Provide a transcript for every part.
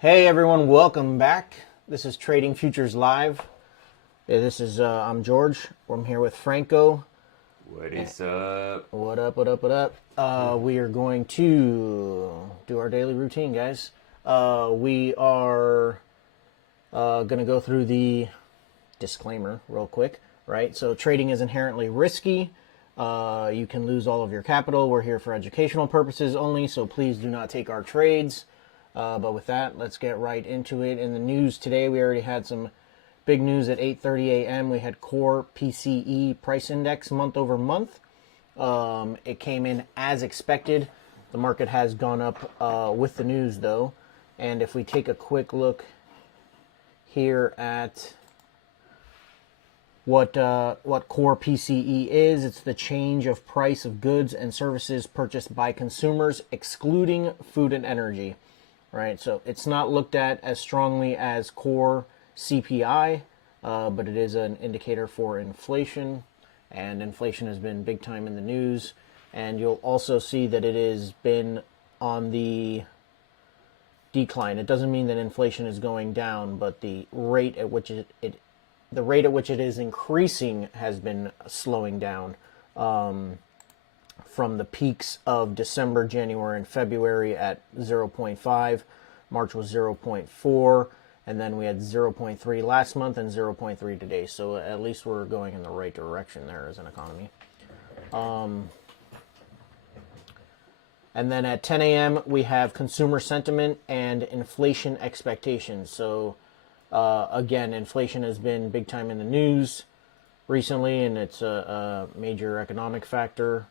Hey everyone, welcome back. This is Trading Futures Live. I'm George. I'm here with Franco. What is up? What up, what up, what up? We are going to do our daily routine, guys. We are going to go through the disclaimer real quick, right? So trading is inherently risky. You can lose all of your capital. We're here for educational purposes only, so please do not take our trades. But with that, let's get right into it. In the news today, we already had some big news at 8:30 a.m. We had core PCE price index month over month. It came in as expected. The market has gone up with the news, though. And if we take a quick look here at what core PCE is, it's the change of price of goods and services purchased by consumers, excluding food and energy. Right, so it's not looked at as strongly as core CPI, but it is an indicator for inflation, and inflation has been big time in the news. And you'll also see that it has been on the decline. It doesn't mean that inflation is going down, but the rate at which it is increasing has been slowing down. From the peaks of December, January, and February at 0.5. March was 0.4. And then we had 0.3 last month and 0.3 today. So at least we're going in the right direction there as an economy. And then at 10 a.m., we have consumer sentiment and inflation expectations. So again, inflation has been big time in the news recently, and it's a major economic factor.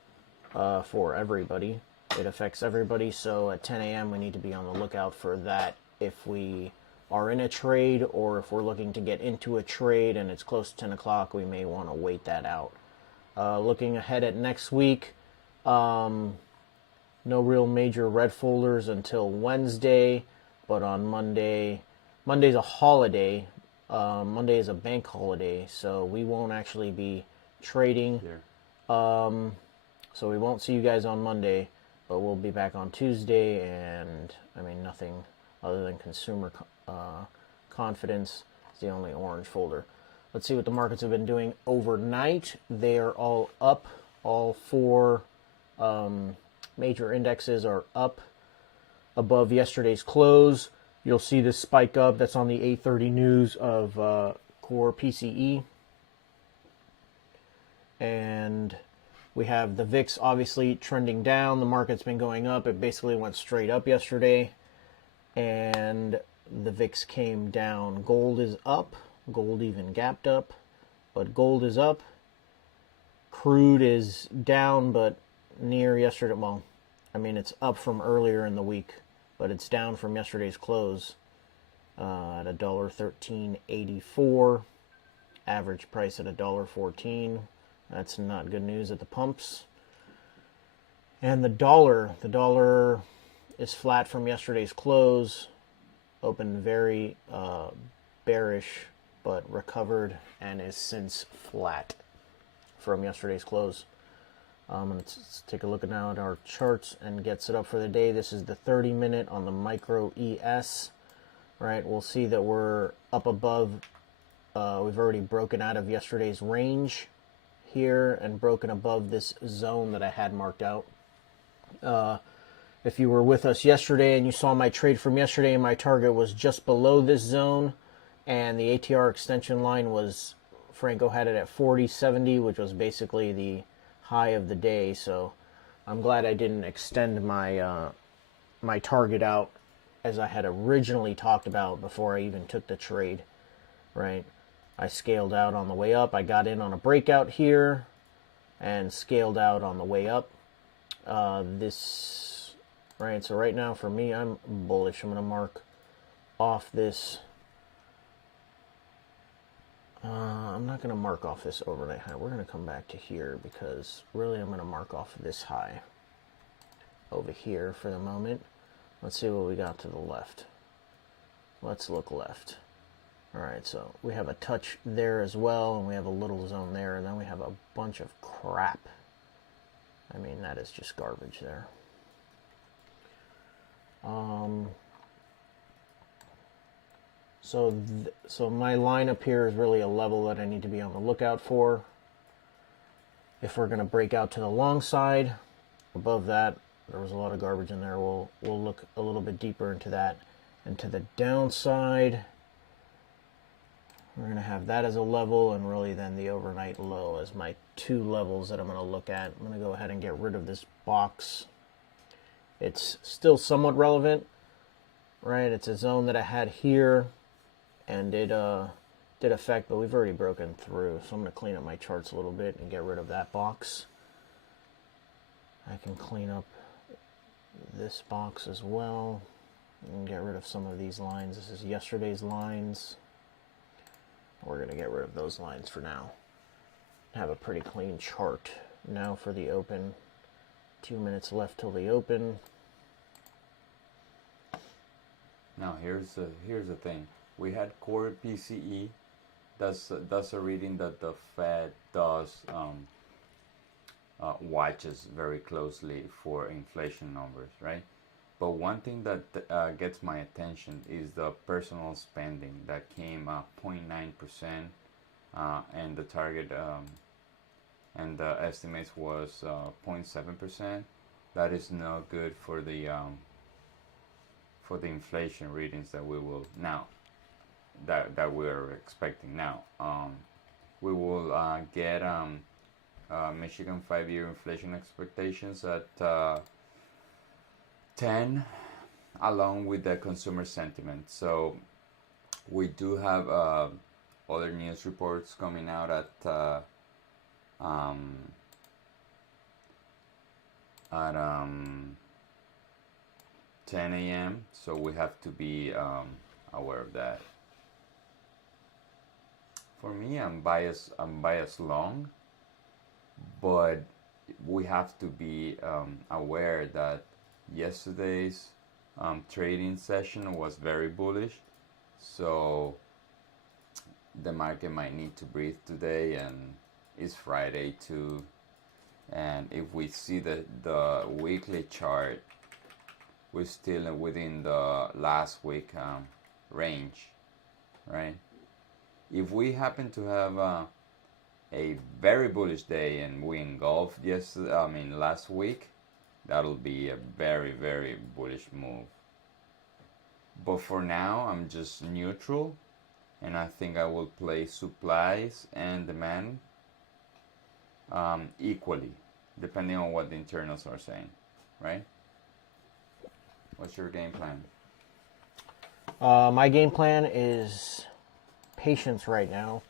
For everybody. It affects everybody, so at 10 a.m. we need to be on the lookout for that if we are in a trade, or if we're looking to get into a trade and it's close to 10 o'clock, we may want to wait that out. Looking ahead at next week, no real major red folders until Wednesday, but on Monday's a holiday. Monday is a bank holiday, so we won't actually be trading. So we won't see you guys on Monday, but we'll be back on Tuesday, and I mean, nothing other than consumer confidence is the only orange folder. Let's see what the markets have been doing overnight. They are all up. All four major indexes are up above yesterday's close. You'll see this spike up. That's on the 8:30 news of core PCE. And we have the VIX obviously trending down. The market's been going up. It basically went straight up yesterday, and the VIX came down. Gold is up. Gold even gapped up, but gold is up. Crude is down, but near yesterday. Well, I mean, it's up from earlier in the week, but it's down from yesterday's close at $1.1384. Average price at $1.14. That's not good news at the pumps. And the dollar is flat from yesterday's close. Opened very bearish, but recovered and is since flat from yesterday's close. Let's take a look now at our charts and get set up for the day. This is the 30-minute on the micro ES. Right, we'll see that we're up above. We've already broken out of yesterday's range here and broken above this zone that I had marked out. If you were with us yesterday and you saw my trade from yesterday, my target was just below this zone, and the ATR extension line was, Franco had it at 40.70, which was basically the high of the day. So I'm glad I didn't extend my my target out as I had originally talked about before I even took the trade, right? I scaled out on the way up. I got in on a breakout here and scaled out on the way up. Right, so right now for me, I'm bullish. I'm going to mark off this. I'm not going to mark off this overnight high. We're going to come back to here because really I'm going to mark off this high over here for the moment. Let's see what we got to the left. Let's look left. Alright, so we have a touch there as well, and we have a little zone there, and then we have a bunch of crap. I mean, that is just garbage there. So my line up here is really a level that I need to be on the lookout for. If we're going to break out to the long side, above that, there was a lot of garbage in there. We'll look a little bit deeper into that. And to the downside, we're going to have that as a level, and really then the overnight low as my two levels that I'm going to look at. I'm going to go ahead and get rid of this box. It's still somewhat relevant, right? It's a zone that I had here, and it did affect, but we've already broken through. So I'm going to clean up my charts a little bit and get rid of that box. I can clean up this box as well and get rid of some of these lines. This is yesterday's lines. We're going to get rid of those lines for now. Have a pretty clean chart now for the open. 2 minutes left till the open. Now here's the thing. We had core PCE. That's a reading that the Fed does watches very closely for inflation numbers, right? But one thing that gets my attention is the personal spending that came 0.9%, and the target and the estimates was 0.7%. That is not good for the inflation readings that we will now that we are expecting now. We will get Michigan 5-year inflation expectations at 10, along with the consumer sentiment. So we do have other news reports coming out at 10 a.m. So we have to be aware of that. For me, I'm biased long, but we have to be aware that yesterday's trading session was very bullish, so the market might need to breathe today, and it's Friday too. And if we see the weekly chart, we're still within the last week range, right? If we happen to have a very bullish day and we engulfed last week, that'll be a very, very bullish move. But for now, I'm just neutral, and I think I will play supplies and demand equally, depending on what the internals are saying, right? What's your game plan? My game plan is patience right now.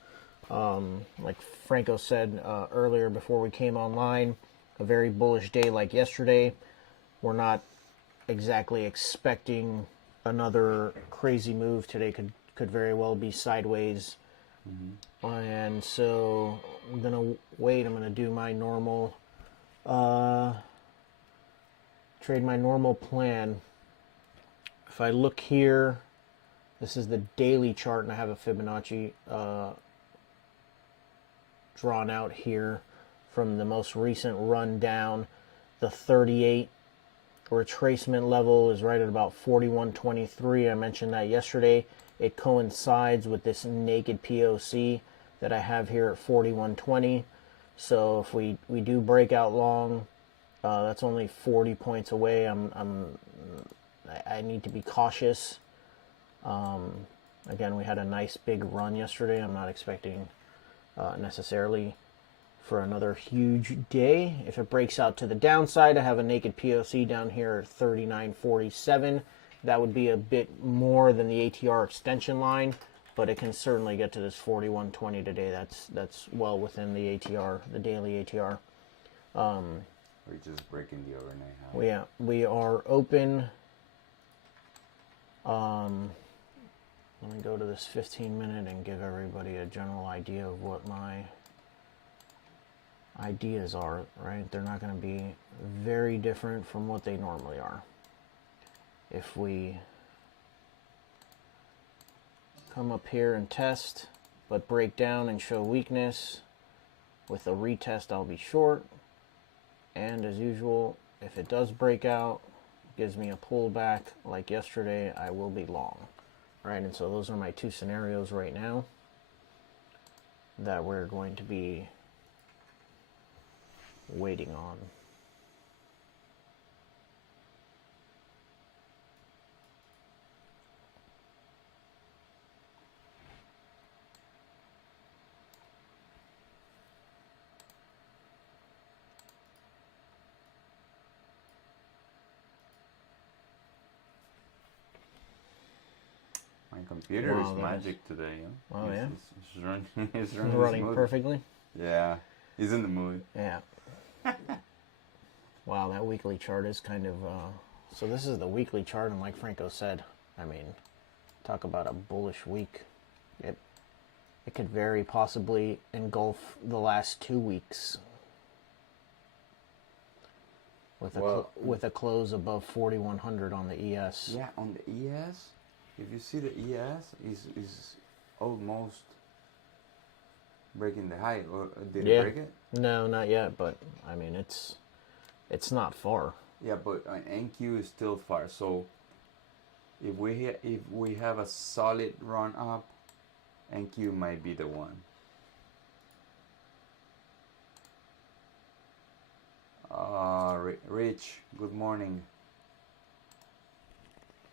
Like Franco said earlier before we came online, a very bullish day like yesterday. We're not exactly expecting another crazy move today. Could very well be sideways. And so I'm gonna wait. I'm gonna do my normal trade, my normal plan. If I look here, this is the daily chart, and I have a Fibonacci drawn out here from the most recent run down. The 38 retracement level is right at about 41.23. I mentioned that yesterday. It coincides with this naked POC that I have here at 41.20. So if we do break out long, that's only 40 points away. I need to be cautious. Again, we had a nice big run yesterday. I'm not expecting necessarily for another huge day. If it breaks out to the downside, I have a naked POC down here at 39.47. That would be a bit more than the ATR extension line, but it can certainly get to this 41.20 today. That's well within the ATR, the daily ATR. We're just breaking the overnight high. Yeah, we are open. Let me go to this 15-minute and give everybody a general idea of what my ideas are, right? They're not going to be very different from what they normally are. If we come up here and test, but break down and show weakness, with a retest I'll be short. And as usual, if it does break out, gives me a pullback like yesterday, I will be long. right? And so those are my two scenarios right now that we're going to be waiting on. My computer Wow, is that magic today. Yeah? Oh, yeah? It's running, it's It's running running smooth. perfectly. Yeah, he's in the mood. Yeah. Wow, that weekly chart is kind of. So this is the weekly chart, and like Franco said, I mean, talk about a bullish week. It could very possibly engulf the last 2 weeks with a close above 4,100 on the ES. Yeah, on the ES, if you see the ES is almost breaking the high, or did it break it? No, not yet, but I mean it's not far. Yeah, but NQ is still far. So if we have a solid run up, NQ might be the one. Rich, good morning.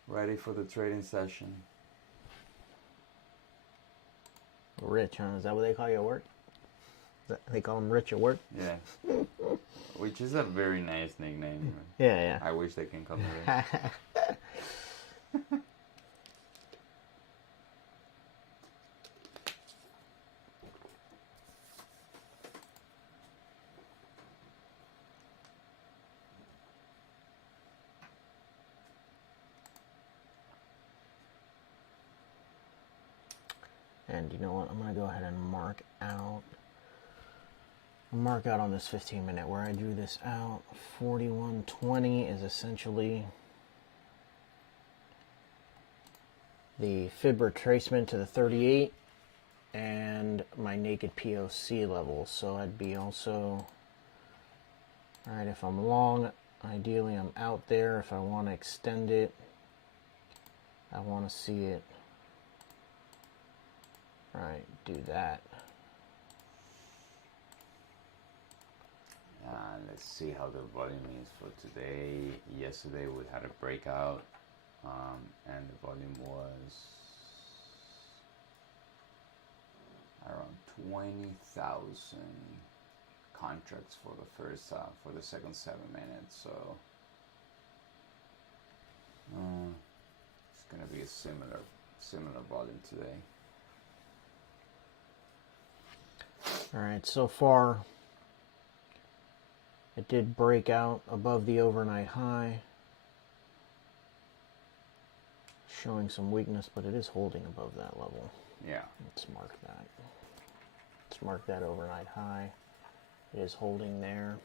Ready for the trading session. Rich, huh? Is that what they call you at work? They call him Rich at work? Yeah. Which is a very nice nickname. Yeah. I wish they can call me Rich. And you know what? I'm going to go ahead and mark out on this 15-minute where I drew this out. 4120 is essentially the fib retracement to the 38 and my naked POC level. So I'd be also, all right, if I'm long, ideally I'm out there. If I want to extend it, I want to see it. All right, do that. Let's see how the volume is for today. Yesterday we had a breakout, and the volume was around 20,000 contracts for the second 7 minutes. So it's gonna be a similar volume today. All right, so far it did break out above the overnight high, showing some weakness, but it is holding above that level. Yeah. Let's mark that. Let's mark that overnight high. It is holding there.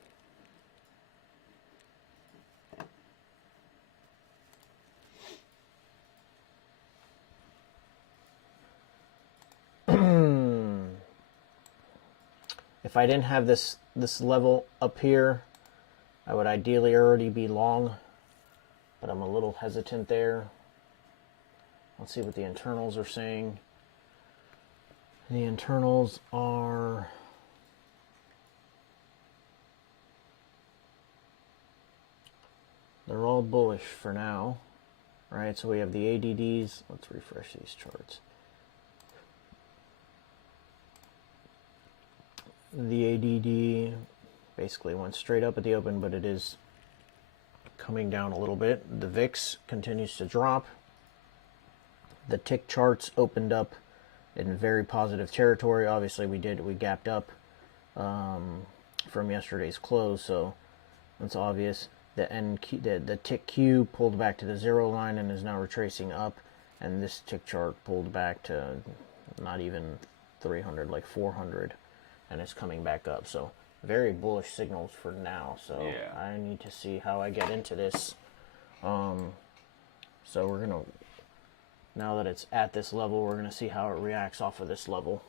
If I didn't have this level up here, I would ideally already be long, but I'm a little hesitant there. Let's see what the internals are saying. The internals are they're all bullish for now. Right, so we have the ADDs. Let's refresh these charts. The ADD basically went straight up at the open, but it is coming down a little bit. The VIX continues to drop. The tick charts opened up in very positive territory. Obviously, we gapped up from yesterday's close, so that's obvious. The tick Q pulled back to the 0 line and is now retracing up, and this tick chart pulled back to not even 300, like 400, and it's coming back up. So very bullish signals for now. So yeah. I need to see how I get into this. So we're gonna, now that it's at this level, we're gonna see how it reacts off of this level.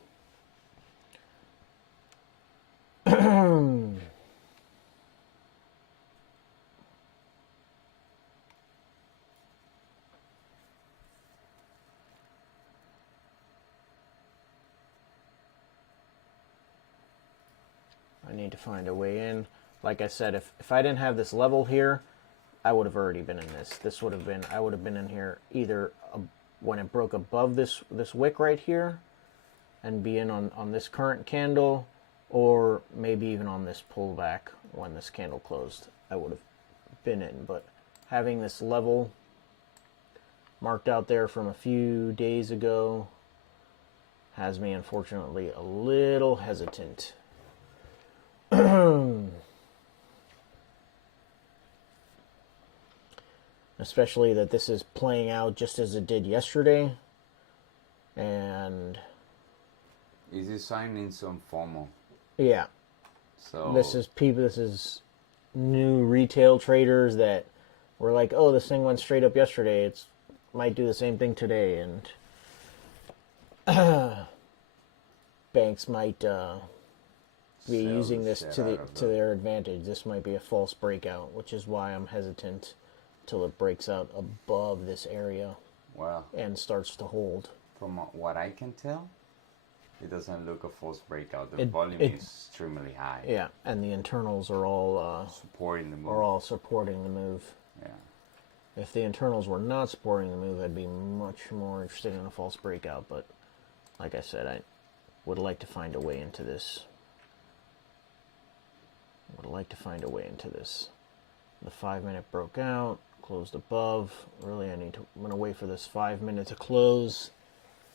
I need to find a way in. Like I said, if I didn't have this level here, I would have already been in this. This would have been, I would have been in here either when it broke above this wick right here and be in on this current candle, or maybe even on this pullback when this candle closed. I would have been in, but having this level marked out there from a few days ago has me unfortunately a little hesitant. Especially that this is playing out just as it did yesterday. And is it signing some FOMO? Yeah. So this is new retail traders that were like, oh, this thing went straight up yesterday. It's might do the same thing today, and banks might be using this to their advantage. This might be a false breakout, which is why I'm hesitant till it breaks out above this area. Well, and starts to hold. From what I can tell, it doesn't look a false breakout. The volume is extremely high. Yeah, and the internals are all supporting the move. Are all supporting the move. Yeah. If the internals were not supporting the move, I'd be much more interested in a false breakout. But like I said, I would like to find a way into this. The 5-minute broke out, closed above. Really, I'm going to wait for this 5-minute to close,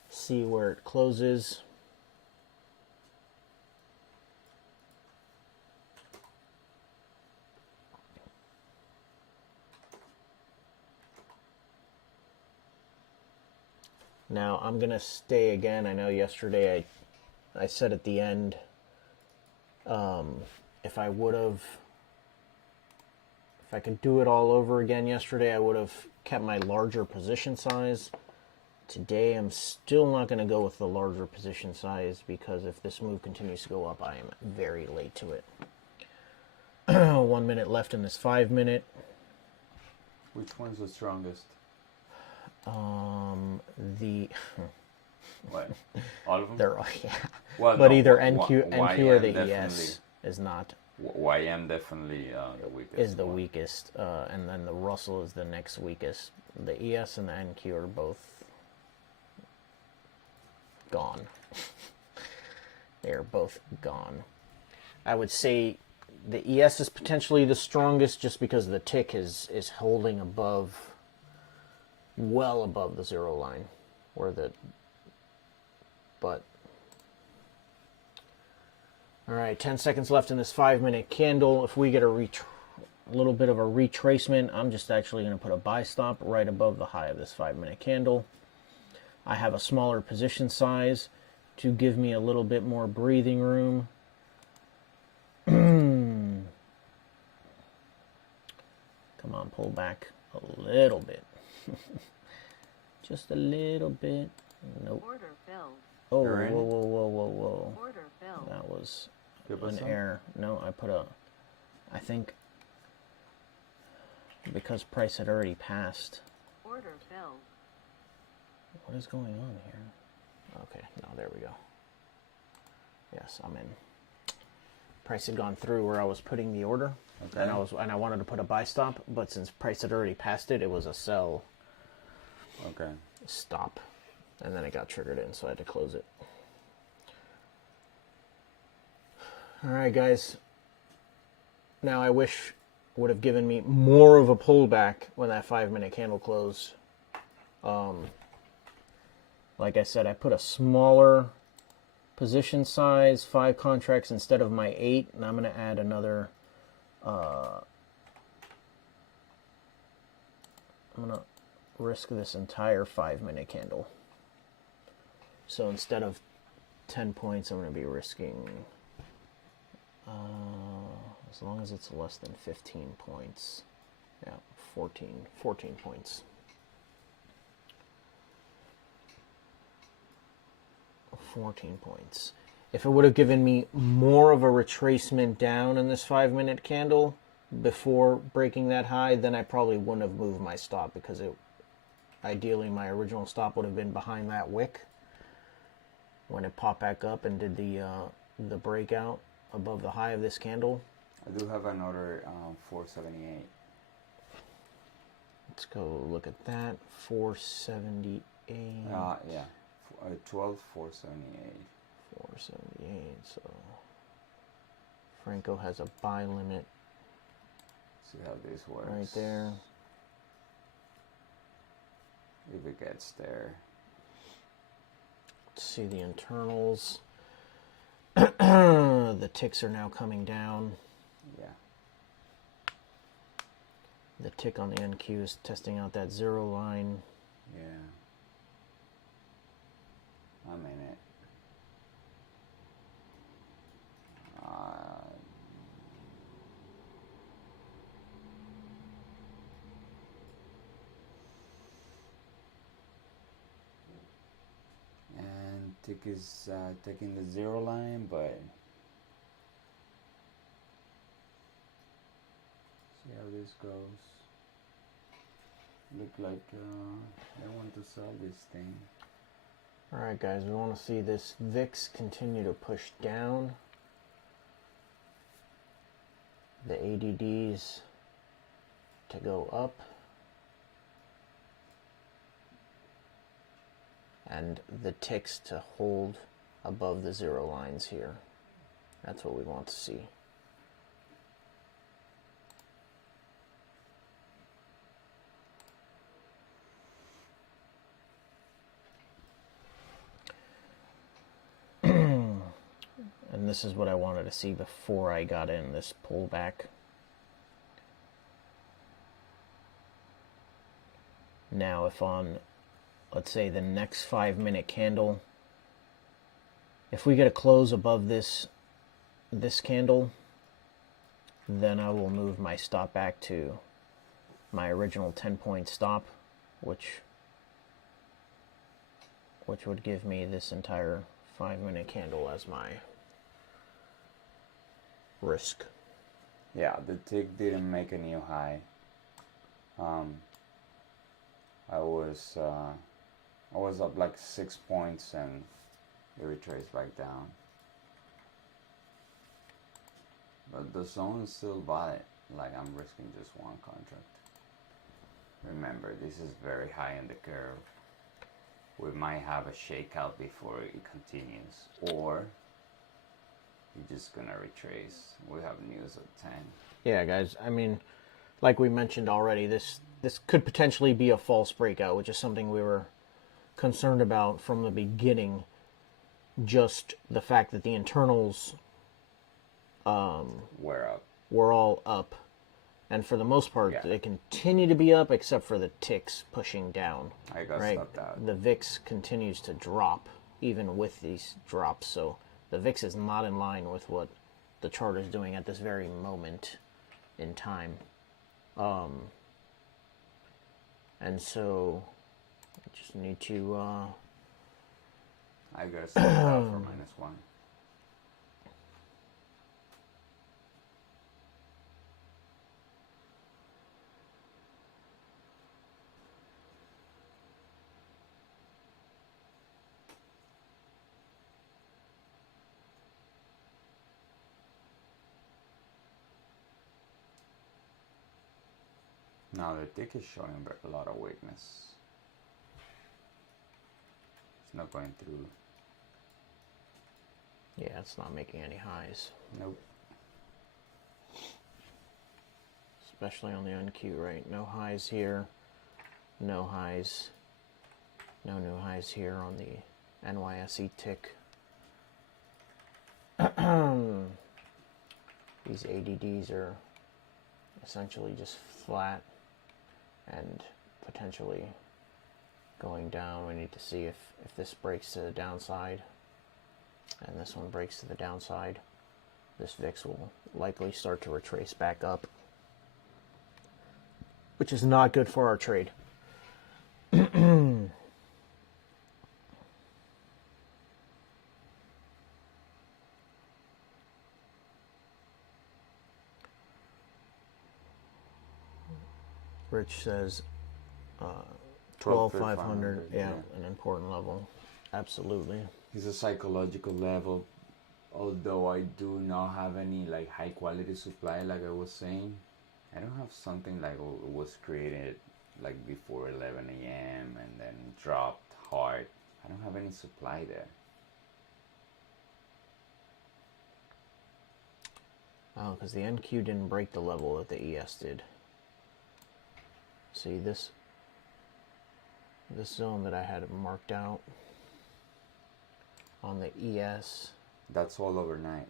see where it closes. Now, I'm going to stay again. I know yesterday I said at the end, if I could do it all over again yesterday, I would have kept my larger position size. Today, I'm still not going to go with the larger position size because if this move continues to go up, I am very late to it. 1 minute left in this 5-minute. Which one's the strongest? What? All of them? They're yeah. Well, but no, either NQ or the definitely. ES is not. YM definitely the weakest. Is the weakest, and then the Russell is the next weakest. The ES and the NQ are both gone. They are both gone. I would say the ES is potentially the strongest just because the tick is holding above, well above the zero line, but all right, 10 seconds left in this 5-minute candle. If we get a little bit of a retracement, I'm just actually going to put a buy stop right above the high of this 5-minute candle. I have a smaller position size to give me a little bit more breathing room. Come on, pull back a little bit. Just a little bit. Nope. Order filled. Oh, whoa. Order filled. That was an error. No, I think because price had already passed. Order filled. What is going on here? Okay, no, there we go. Yes, I'm in. Price had gone through where I was putting the order. Okay. And I wanted to put a buy stop, but since price had already passed it, it was a sell. Okay. Stop. And then it got triggered in, so I had to close it. Alright, guys. Now I wish would have given me more of a pullback when that 5-minute candle closed. Like I said, I put a smaller position size, 5 contracts instead of my 8, and I'm going to add another. I'm going to risk this entire 5-minute candle. So instead of 10 points, I'm going to be risking, as long as it's less than 15 points. Yeah, 14 points. 14 points. If it would have given me more of a retracement down in this 5-minute candle before breaking that high, then I probably wouldn't have moved my stop because ideally my original stop would have been behind that wick when it popped back up and did the breakout. above the high of this candle. I do have another 478. Let's go look at that. 478. Yeah, 12 478. 478. So Franco has a buy limit See how this works. right there. If it gets there. Let's see the internals. The ticks are now coming down. Yeah. The tick on the NQ is testing out that 0 line. Yeah. I'm in it. And tick is taking the 0 line, but see how this goes. Look like they want to sell this thing. Alright guys, we want to see this VIX continue to push down. The ADDs to go up. And the ticks to hold above the 0 lines here. That's what we want to see. And this is what I wanted to see before I got in this pullback. Now if on, let's say, the next 5-minute candle, if we get a close above this candle, then I will move my stop back to my original 10-point stop, which would give me this entire 5-minute candle as my risk. Yeah, the tick didn't make a new high. I was up like 6 points and it retraced back down. But the zone is still valid. Like, I'm risking just one contract. Remember, this is very high in the curve. We might have a shakeout before it continues, or you're just gonna retrace. We have news at 10. Yeah, guys, I mean, like we mentioned already, this could potentially be a false breakout, which is something we were concerned about from the beginning. Just the fact that the internals We're up. were all up, and for the most part, Yeah. they continue to be up, except for the ticks pushing down. I got Right, stopped out. the VIX continues to drop even with these drops, so the VIX is not in line with what the chart is doing at this very moment in time. And so I just need to I got stopped out for -1. Now the tick is showing a lot of weakness. It's not going through. yeah, it's not making any highs, Nope. especially on the NQ, right? No highs here, no highs, no new highs here on the NYSE tick. These ADDs are essentially just flat and potentially going down. We need to see if this breaks to the downside, and this one breaks to the downside. This VIX will likely start to retrace back up, which is not good for our trade. Rich says 12,500, yeah, an important level. Absolutely. It's a psychological level. although I do not have any like high quality supply, like I was saying, I don't have something like was created like before 11 a.m. and then dropped hard. I don't have any supply there. Oh, because the NQ didn't break the level that the ES did. See this zone that I had marked out on the ES. That's all overnight.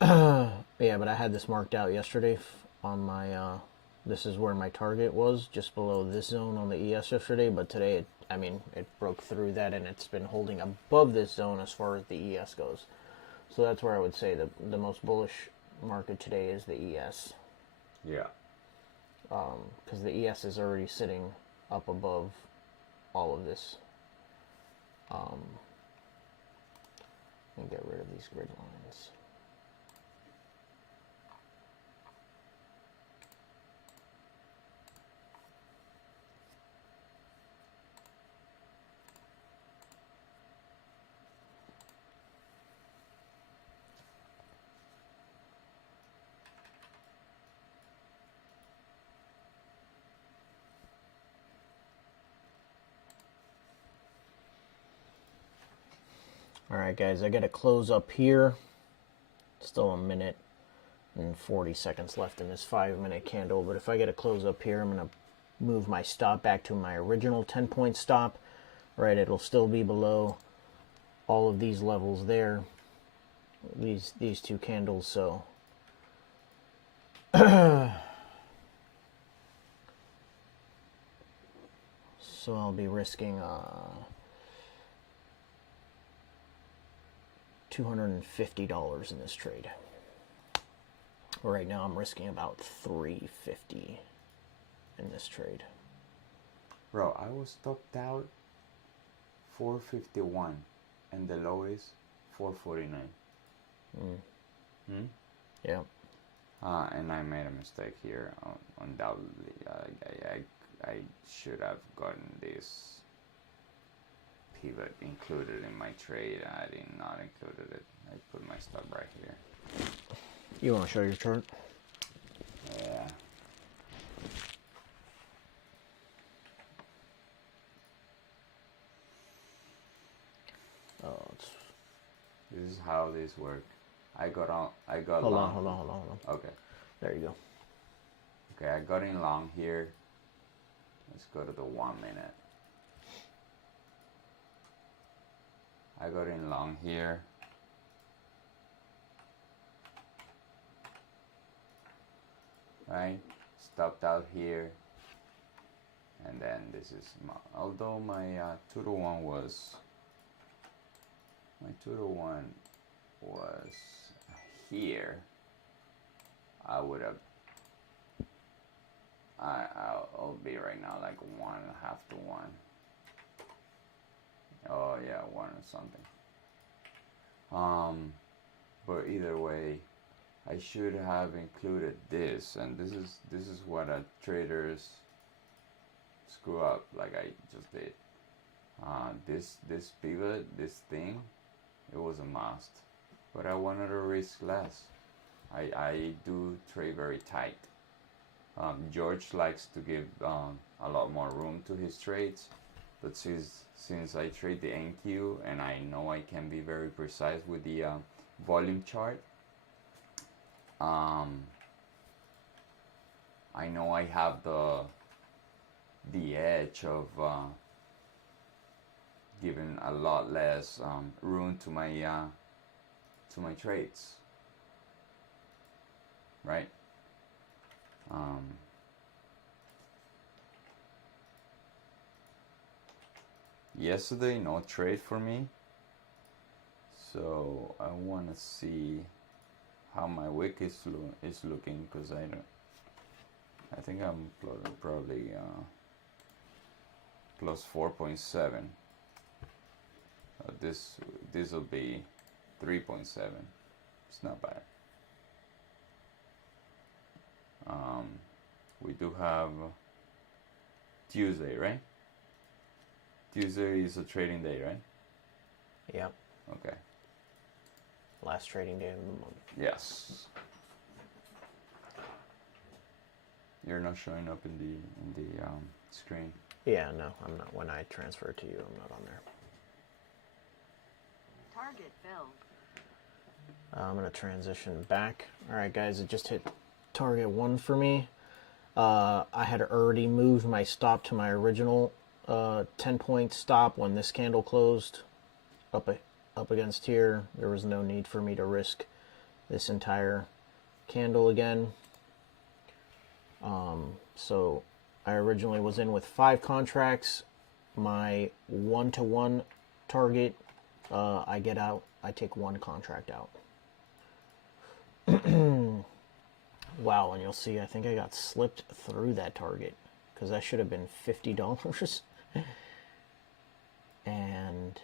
Yeah, but I had this marked out yesterday on my, this is where my target was, just below this zone on the ES yesterday, but today, it broke through that and it's been holding above this zone as far as the ES goes. So that's where I would say the most bullish market today is the ES. Yeah. Because the ES is already sitting up above all of this. Let me get rid of these grid lines. Alright guys, I gotta close up here. Still a minute and 40 seconds left in this 5-minute candle, but if I get a close up here, I'm gonna move my stop back to my original 10-point stop. Right, it'll still be below all of these levels there, these two candles, so so I'll be risking $250 in this trade. Right now I'm risking about $350 in this trade. Bro, I was topped out 451 and the low is 449. Yeah. And I made a mistake here. Undoubtedly, I should have gotten this pivot included in my trade. I did not include it. I put my stop right here. You want to show your chart? Yeah. Oh, it's... This is how this works. I got Hold long. on. Hold on. Okay. There you go. Okay, I got in long here. Let's go to the 1 minute. I got in long here. Right? Stopped out here. And then this is my, although my 2 to 1 was, my 2 to 1 was here, I would have, I'll be right now like 1.5 to 1. Oh yeah, 1 or something. But either way, I should have included this, and this is what traders screw up, like I just did. This pivot, this thing, it was a must, but I wanted to risk less. I do trade very tight. George likes to give a lot more room to his trades, but since I trade the NQ and I know I can be very precise with the volume chart, I know I have the edge of giving a lot less room to my trades, right? Yesterday, no trade for me, so I want to see how my wick is looking, because I think I'm probably plus 4.7. This will be 3.7. It's not bad. We do have Tuesday, right? Tuesday is a trading day, right? Yep. Okay. last trading day of the month. Yes. You're not showing up in the screen. Yeah, no, I'm not. When I transfer it to you, I'm not on there. Target filled. I'm going to transition back. All right, guys, it just hit target 1 for me. I had already moved my stop to my original 10-point stop when this candle closed up against here. There was no need for me to risk this entire candle again. So I originally was in with 5 contracts. My 1-to-1 target, I get out. I take 1 contract out. Wow, and you'll see, I think I got slipped through that target because that should have been $50. And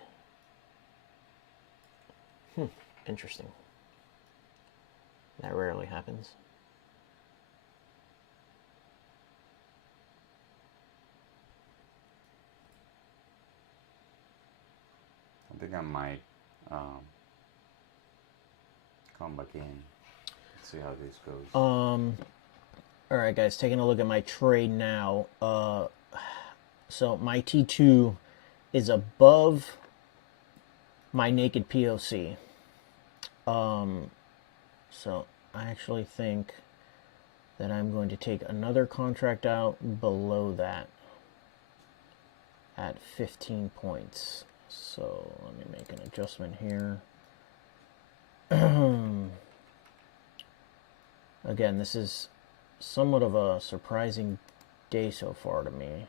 interesting. That rarely happens. I think I might come back in. Let's see how this goes. All right, guys, taking a look at my trade now. So my T2 is above my naked POC. So I actually think that I'm going to take another contract out below that at 15 points. So let me make an adjustment here. Again, this is somewhat of a surprising day so far to me.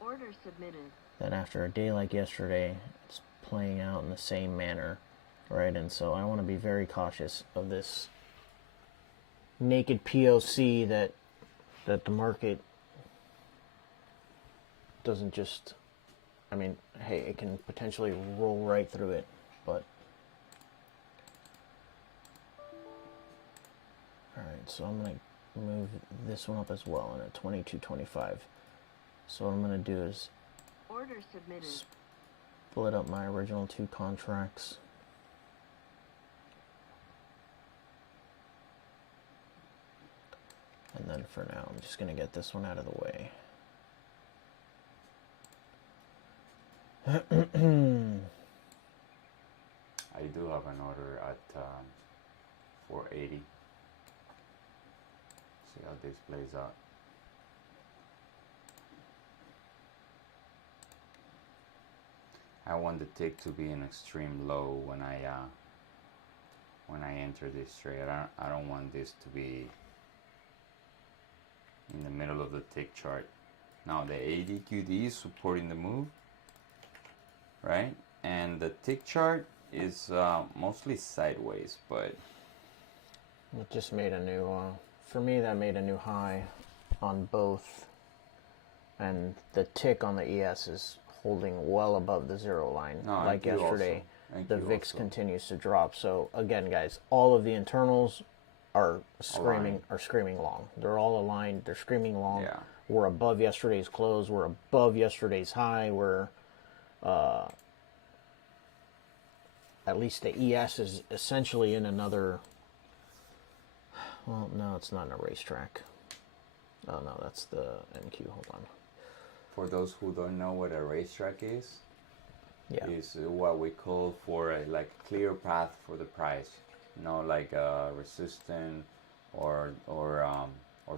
Order submitted. That after a day like yesterday, it's playing out in the same manner, right? And so I want to be very cautious of this naked POC that the market doesn't just, I mean, hey, it can potentially roll right through it, but all right, so I'm going to move this one up as well in at 22.25. So what I'm going to do is Order submitted. split up my original 2 contracts. And then for now, I'm just going to get this one out of the way. I do have an order at 480. See how this plays out. I want the tick to be an extreme low when I enter this trade. I don't want this to be in the middle of the tick chart. Now the ADQD is supporting the move, right? And the tick chart is mostly sideways, but it just made a new, for me that made a new high on both. And the tick on the ES is holding well above the 0 line. No, like NQ yesterday, also. the NQ VIX also. continues to drop. So again, guys, all of the internals are screaming long. They're all aligned. They're screaming long. Yeah. We're above yesterday's close. We're above yesterday's high. We're at least the ES is essentially in another. Well, no, it's not in a racetrack. Oh no, that's the NQ. Hold on. For those who don't know what a racetrack is, Yeah. is what we call for a like clear path for the price. You know, like resistance or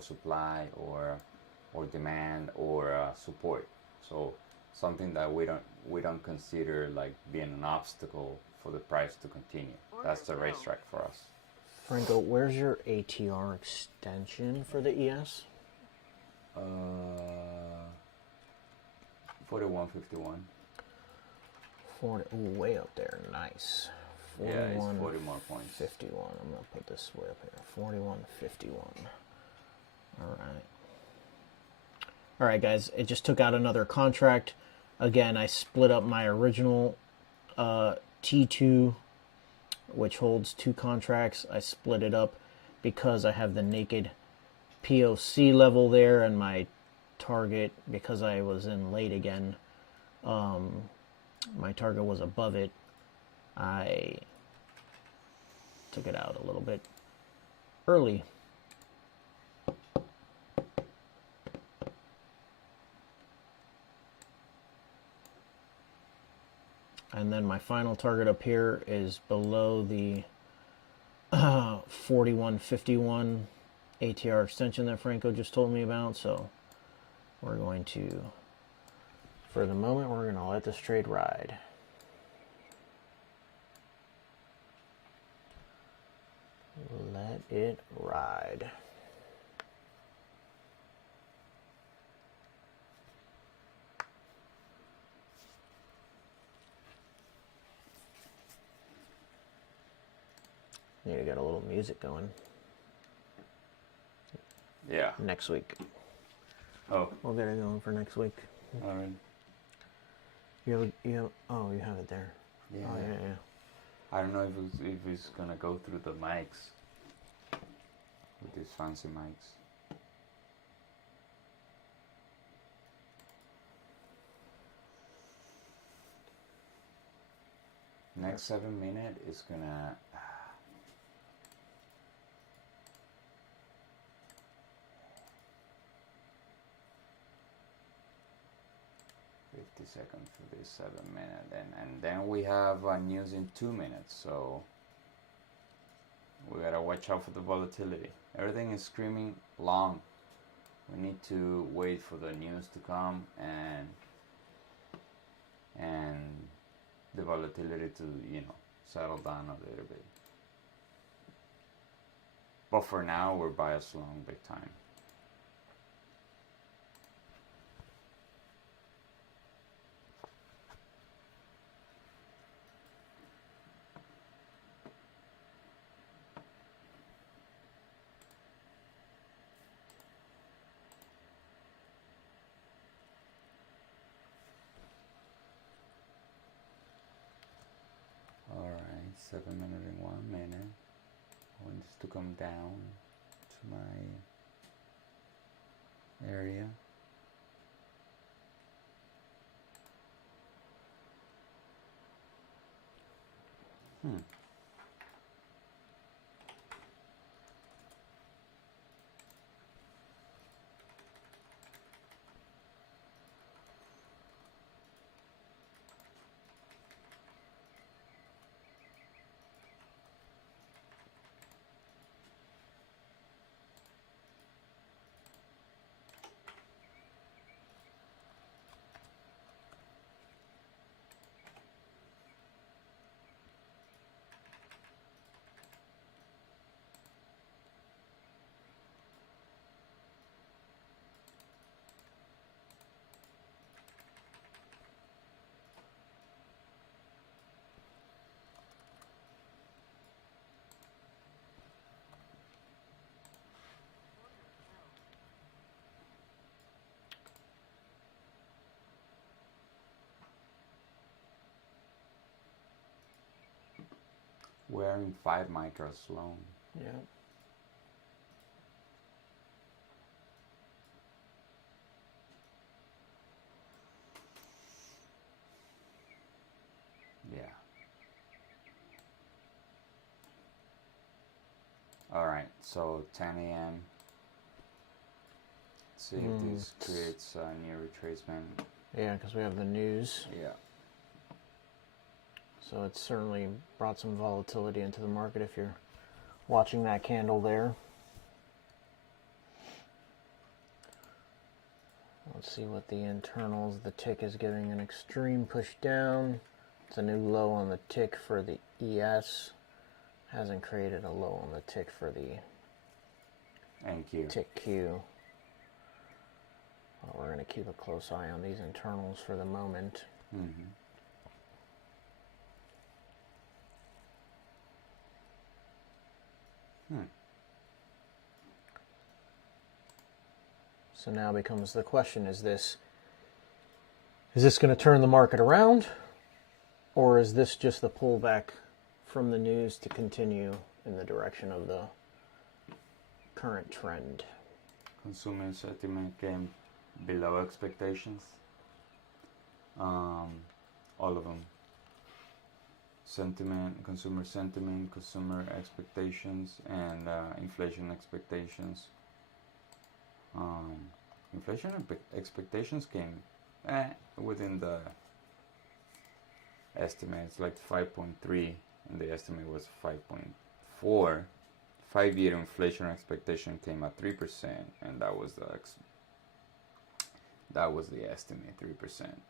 supply or demand or support. So something that we don't consider like being an obstacle for the price to continue. That's the racetrack for us. Franco, where's your ATR extension for the ES? 41.51. 40, ooh, way up there. Nice. Yeah, it's 40 more points. 51. I'm going to put this way up here. 41.51. All right. All right, guys. It just took out another contract. Again, I split up my original T2, which holds 2 contracts. I split it up because I have the naked POC level there and my target, because I was in late again, my target was above it. I took it out a little bit early. And then my final target up here is below the 4151 ATR extension that Franco just told me about. So we're going to, for the moment, we're going to let this trade ride. Let it ride. Need to get a little music going. Yeah. Next week. Oh. We'll get it going for next week. All right. You have it there. Yeah. Oh, yeah. I don't know if it's gonna go through the mics with these fancy mics. Next 7 minutes is gonna. 50 seconds for this 7 minutes, and then we have news in 2 minutes, so we gotta watch out for the volatility. Everything is screaming long. We need to wait for the news to come and the volatility to, settle down a little bit. But for now, we're biased long big time. Alright, 7 minutes and 1 minute. I want this to come down to my area. We're in 5 micros long. Yeah. Yeah. Alright, so 10 a.m. See if this creates a new retracement. Yeah, because we have the news. Yeah. So it's certainly brought some volatility into the market if you're watching that candle there. Let's see what the internals, the tick is giving an extreme push down. It's a new low on the tick for the ES. Hasn't created a low on the tick for the NQ. tick Q. Well, we're going to keep a close eye on these internals for the moment. Mm-hmm. So now becomes the question, is this going to turn the market around, or is this just the pullback from the news to continue in the direction of the current trend? Consumer sentiment came below expectations. All of them. consumer sentiment, consumer expectations, and inflation expectations. Inflation expectations came within the estimates, like 5.3, and the estimate was 5.4. 5-year inflation expectation came at 3%, and that was the estimate, 3%.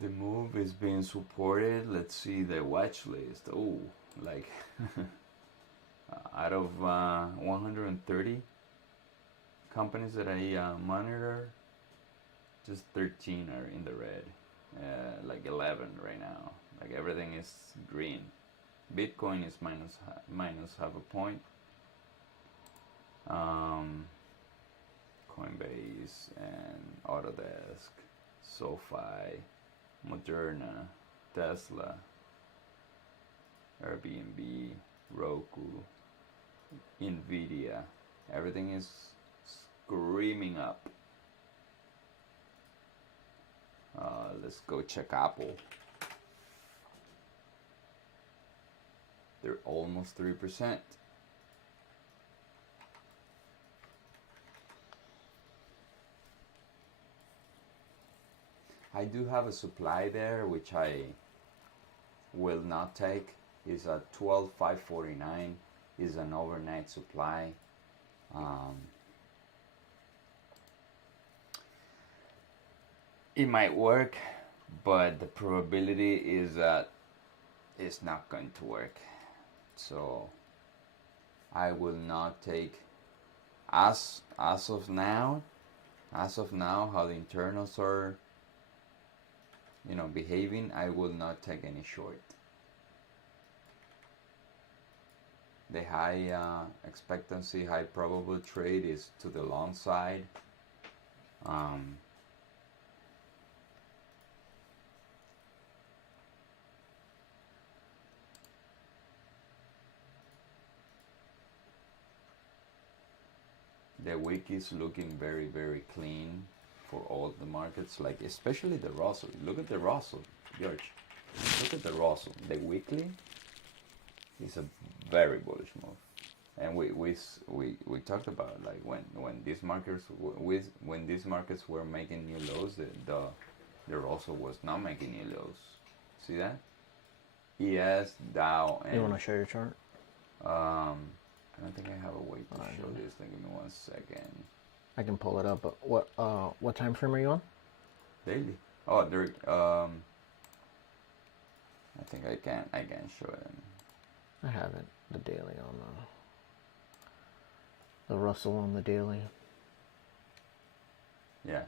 The move is being supported. Let's see the watch list. Oh, like out of 130 companies that I monitor, just 13 are in the red. Like 11 right now. Like everything is green. Bitcoin is minus half a point. Coinbase and Autodesk, SoFi, Moderna, Tesla, Airbnb, Roku, Nvidia. Everything is screaming up. Let's go check Apple. They're almost 3%. I do have a supply there, which I will not take. Is at 12,549. Is an overnight supply. It might work, but the probability is that it's not going to work. So I will not take, as of now, how the internals are, behaving, I will not take any short. The high expectancy, high probable trade is to the long side. The week is looking very, very clean for all the markets, like especially the Russell. Look at the Russell, George. Look at the Russell. The weekly is a very bullish move, and we talked about, like, when these markets were making new lows, the Russell was not making new lows. See that? ES, Dow, and You want to show your chart? I don't think I have a way to show this. Give me 1 second. I can pull it up. But what time frame are you on? Daily. Oh, there. I think I can show it. I have it. The daily on the Russell on the daily. Yeah.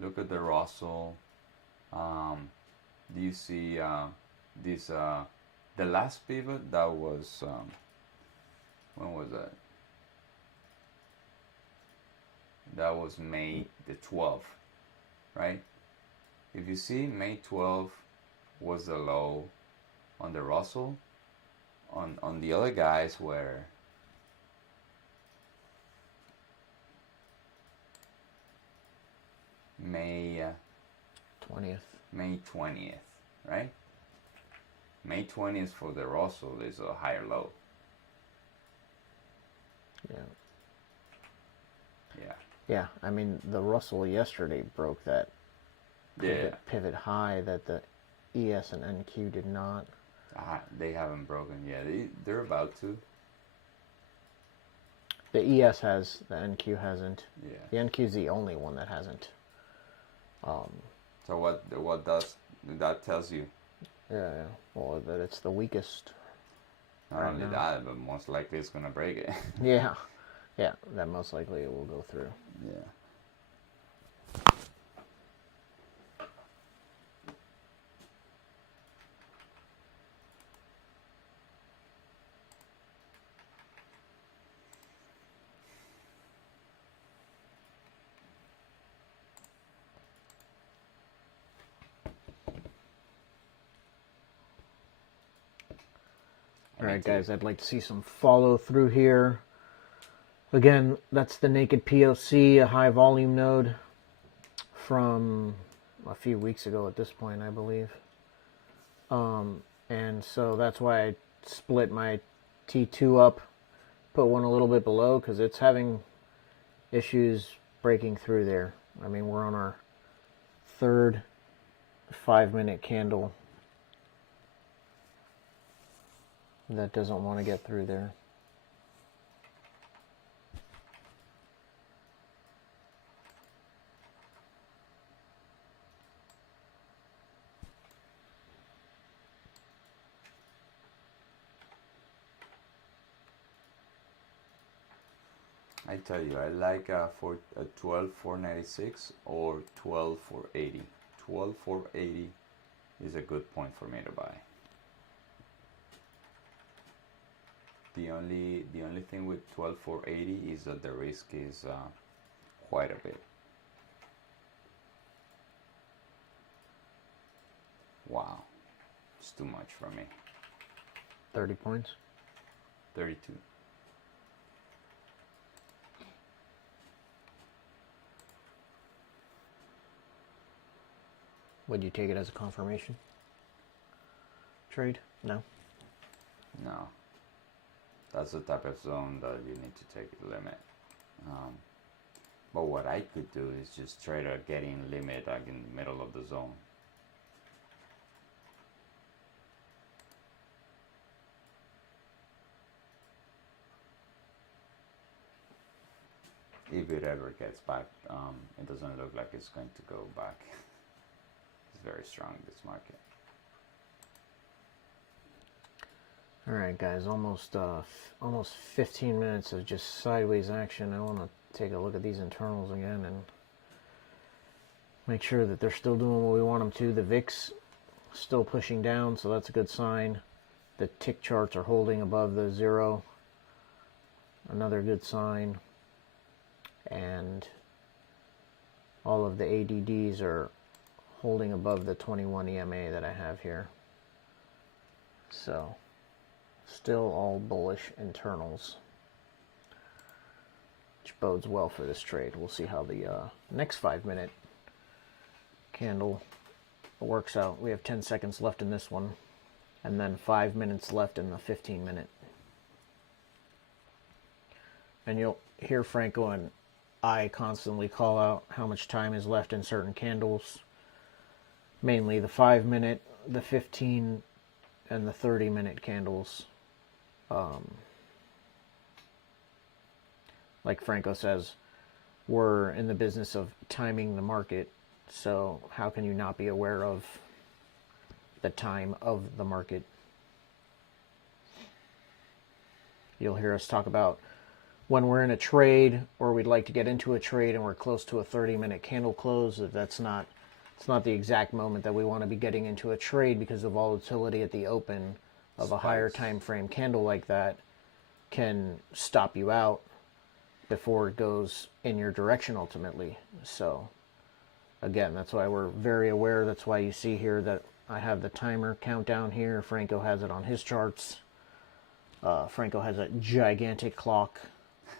Look at the Russell. Do you see this? The last pivot that was. When was that? That was May the 12th, right? If you see, May 12th was the low on the Russell. On the other guys were May 20th. May 20th, right? May 20th for the Russell is a higher low. Yeah. Yeah. Yeah, I mean, the Russell yesterday broke that pivot high that the ES and NQ did not. They haven't broken yet. They're about to. The ES has, the NQ hasn't. Yeah. The NQ is the only one that hasn't. So what does that tells you? Yeah. Well, that it's the weakest. Not only that, but most likely it's gonna break it. Yeah, that most likely it will go through. Yeah. All right, guys, I'd like to see some follow through here. Again, that's the naked POC, a high volume node from a few weeks ago at this point, I believe. And so that's why I split my T2 up, put one a little bit below, because it's having issues breaking through there. I mean, we're on our third 5-minute candle that doesn't want to get through there. I tell you, I like for 12,496 or 12,480. 12,480 is a good point for me to buy. The only thing with 12,480 is that the risk is quite a bit. Wow, it's too much for me. 30 points. 32. Would you take it as a confirmation trade? No. No. That's the type of zone that you need to take a limit. But what I could do is just try to get in limit like in the middle of the zone. If it ever gets back, it doesn't look like it's going to go back. It's very strong, this market. All right, guys, almost 15 minutes of just sideways action. I want to take a look at these internals again and make sure that they're still doing what we want them to. The VIX still pushing down, so that's a good sign. The tick charts are holding above the 0. Another good sign. And all of the ADDs are holding above the 21 EMA that I have here. So still all bullish internals, which bodes well for this trade. We'll see how the next 5-minute candle works out. We have 10 seconds left in this one, and then 5 minutes left in the 15-minute. And you'll hear Franco and I constantly call out how much time is left in certain candles, mainly the 5-minute, the 15, and the 30-minute candles. Like Franco says, we're in the business of timing the market, so how can you not be aware of the time of the market? You'll hear us talk about when we're in a trade or we'd like to get into a trade and we're close to a 30-minute candle close. It's not the exact moment that we want to be getting into a trade, because the volatility at the open of a higher time frame candle like that can stop you out before it goes in your direction ultimately. So again, that's why we're very aware. That's why you see here that I have the timer countdown here. Franco has it on his charts. Franco has a gigantic clock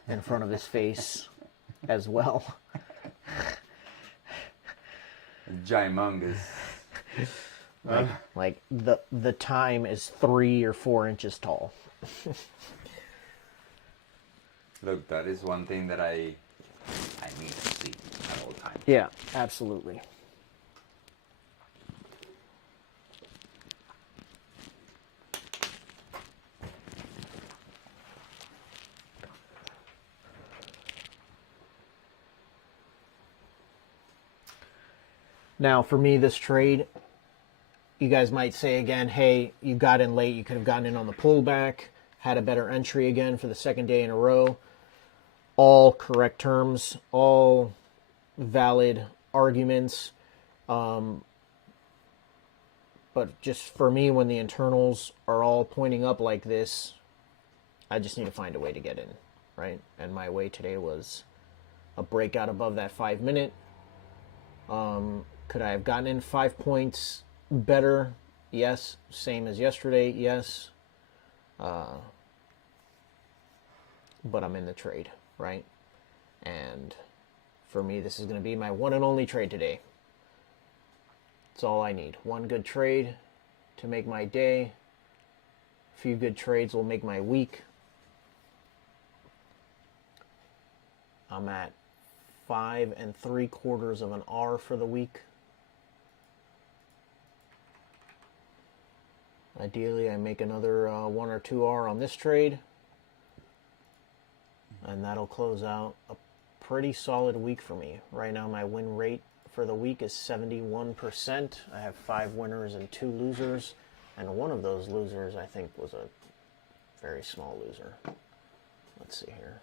in front of his face as well. Gymongous. Like the time is 3 or 4 inches tall. Look, that is one thing that I need to see at all times. Yeah, absolutely. Now, for me, this trade, you guys might say again, hey, you got in late. You could have gotten in on the pullback, had a better entry again for the second day in a row. All correct terms, all valid arguments. But just for me, when the internals are all pointing up like this, I just need to find a way to get in, right? And my way today was a breakout above that 5-minute. Could I have gotten in 5 points better? Yes. Same as yesterday? Yes. but I'm in the trade, right? And for me, this is going to be my one and only trade today. That's all I need. One good trade to make my day. A few good trades will make my week. I'm at 5 3/4 of an R for the week. Ideally, I make another 1 or 2 R on this trade, and that'll close out a pretty solid week for me. Right now, my win rate for the week is 71%. I have 5 winners and 2 losers, and one of those losers, I think, was a very small loser. Let's see here.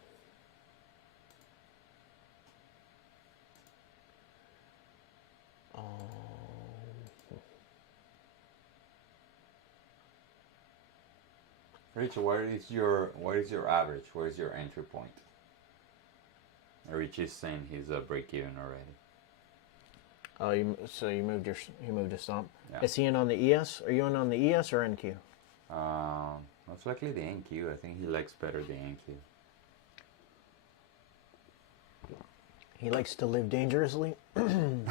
Rich, what is your average? What is your entry point? Rich is saying he's a break even already. Oh, you moved a stop. Yeah. Is he in on the ES? Are you in on the ES or NQ? Most likely the NQ. I think he likes better the NQ. He likes to live dangerously. Let's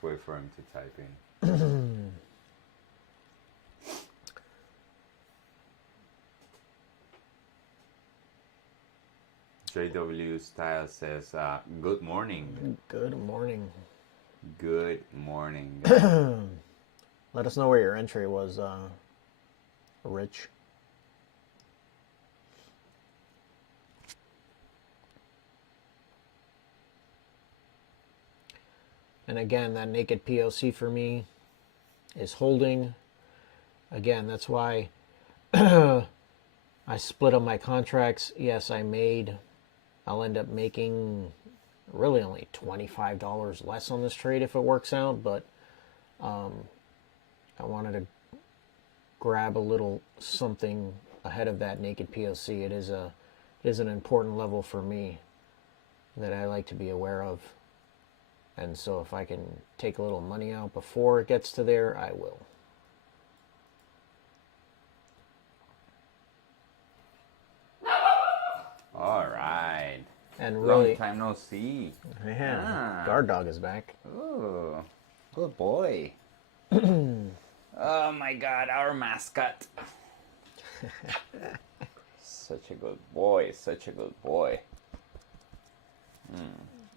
wait for him to type in. JW Style says, good morning. Good morning. Good morning. Let us know where your entry was, Rich. And again, that naked POC for me is holding. Again, that's why I split up my contracts. Yes, I'll end up making really only $25 less on this trade if it works out, but I wanted to grab a little something ahead of that naked POC. It is an important level for me that I like to be aware of. And so if I can take a little money out before it gets to there, I will. All right. And really, long time no see. Yeah, guard dog is back. Oh, good boy. Oh my God, our mascot. Such a good boy. Such a good boy.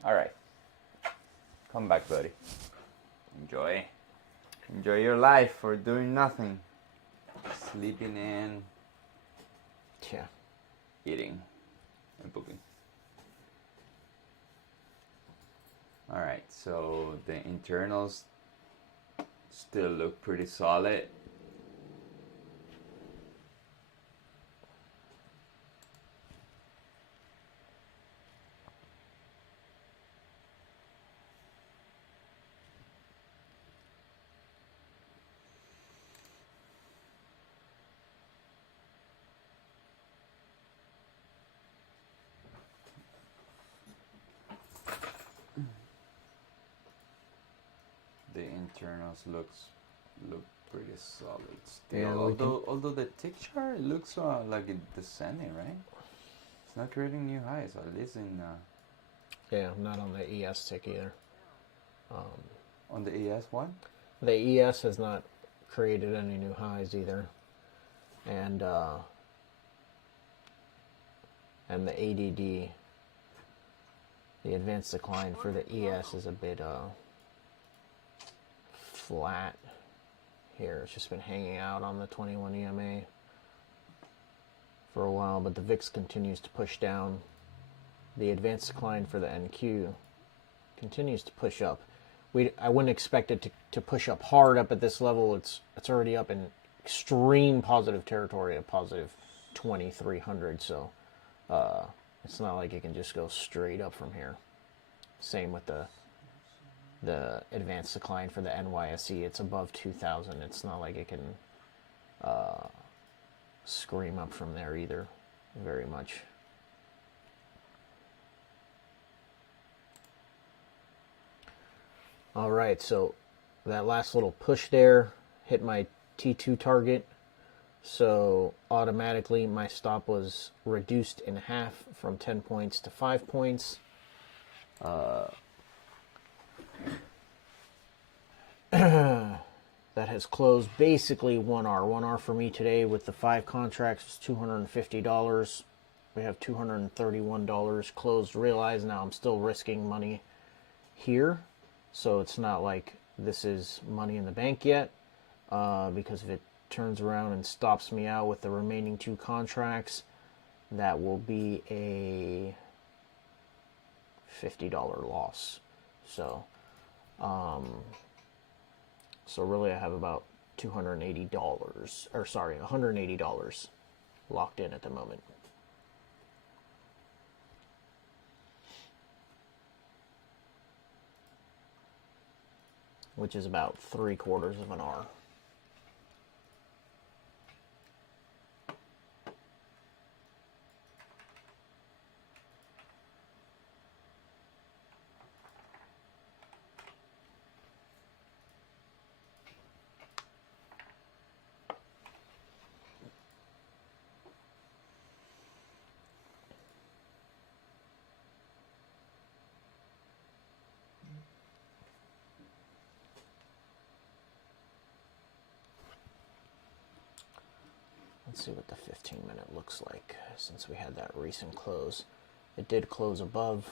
All right. Come back, buddy. Enjoy. Enjoy your life for doing nothing. Sleeping in, Yeah. eating, and pooping. All right, so the internals still look pretty solid. The internals look pretty solid still. Yeah, although the tick chart looks like it's descending, right? It's not creating new highs, at least in Yeah, not on the ES tick either. on the ES one. The ES has not created any new highs either. And the ADD, the advanced decline for the ES is a bit flat here. It's just been hanging out on the 21 EMA for a while, but the VIX continues to push down. The advanced decline for the NQ continues to push up. I wouldn't expect it to push up hard up at this level. It's already up in extreme positive territory of positive 2,300, so it's not like it can just go straight up from here. Same with the advanced decline for the NYSE. It's above 2,000. It's not like it can scream up from there either very much. All right, so that last little push there hit my T2 target. So automatically my stop was reduced in half from 10 points to 5 points. That has closed basically 1R. 1R for me today with the 5 contracts was $250. We have $231 closed realized. Now I'm still risking money here. So it's not like this is money in the bank yet. Because if it turns around and stops me out with the remaining 2 contracts, that will be a $50 loss. So really I have about $280, or sorry, $180 locked in at the moment. Which is about 3/4 of an R. Let's see what the 15-minute looks like since we had that recent close. It did close above,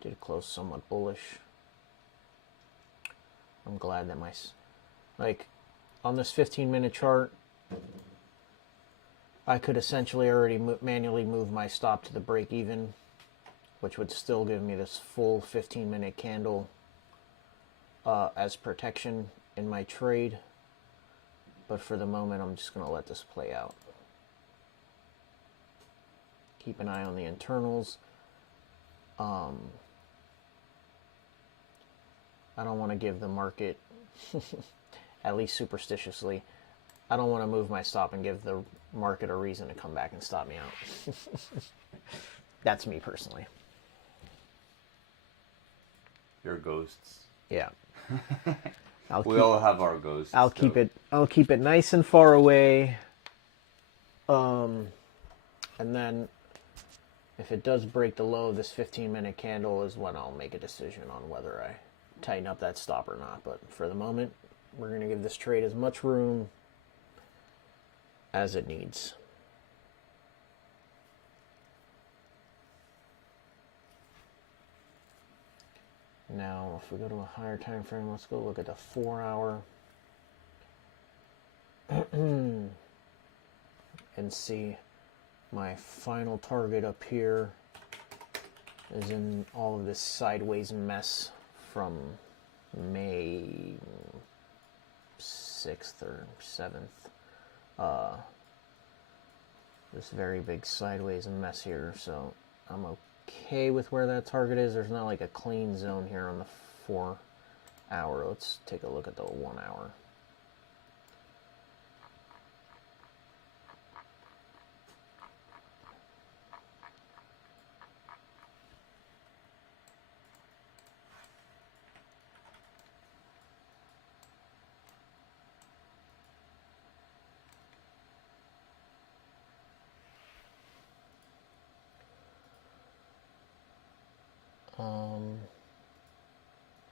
did close somewhat bullish. I'm glad that like on this 15-minute chart, I could essentially already manually move my stop to the break even, which would still give me this full 15-minute candle as protection in my trade. But for the moment, I'm just going to let this play out. Keep an eye on the internals. I don't want to give the market, at least superstitiously, I don't want to move my stop and give the market a reason to come back and stop me out. That's me personally. Your ghosts. Yeah. We all have our ghosts. I'll keep it nice and far away. And then if it does break the low of this 15-minute candle is when I'll make a decision on whether I tighten up that stop or not. But for the moment, we're going to give this trade as much room as it needs. Now, if we go to a higher time frame, let's go look at the 4-hour and see my final target up here is in all of this sideways mess from May 6th or 7th. This very big sideways mess here, so I'm okay with where that target is. There's not like a clean zone here on the 4-hour. Let's take a look at the 1-hour.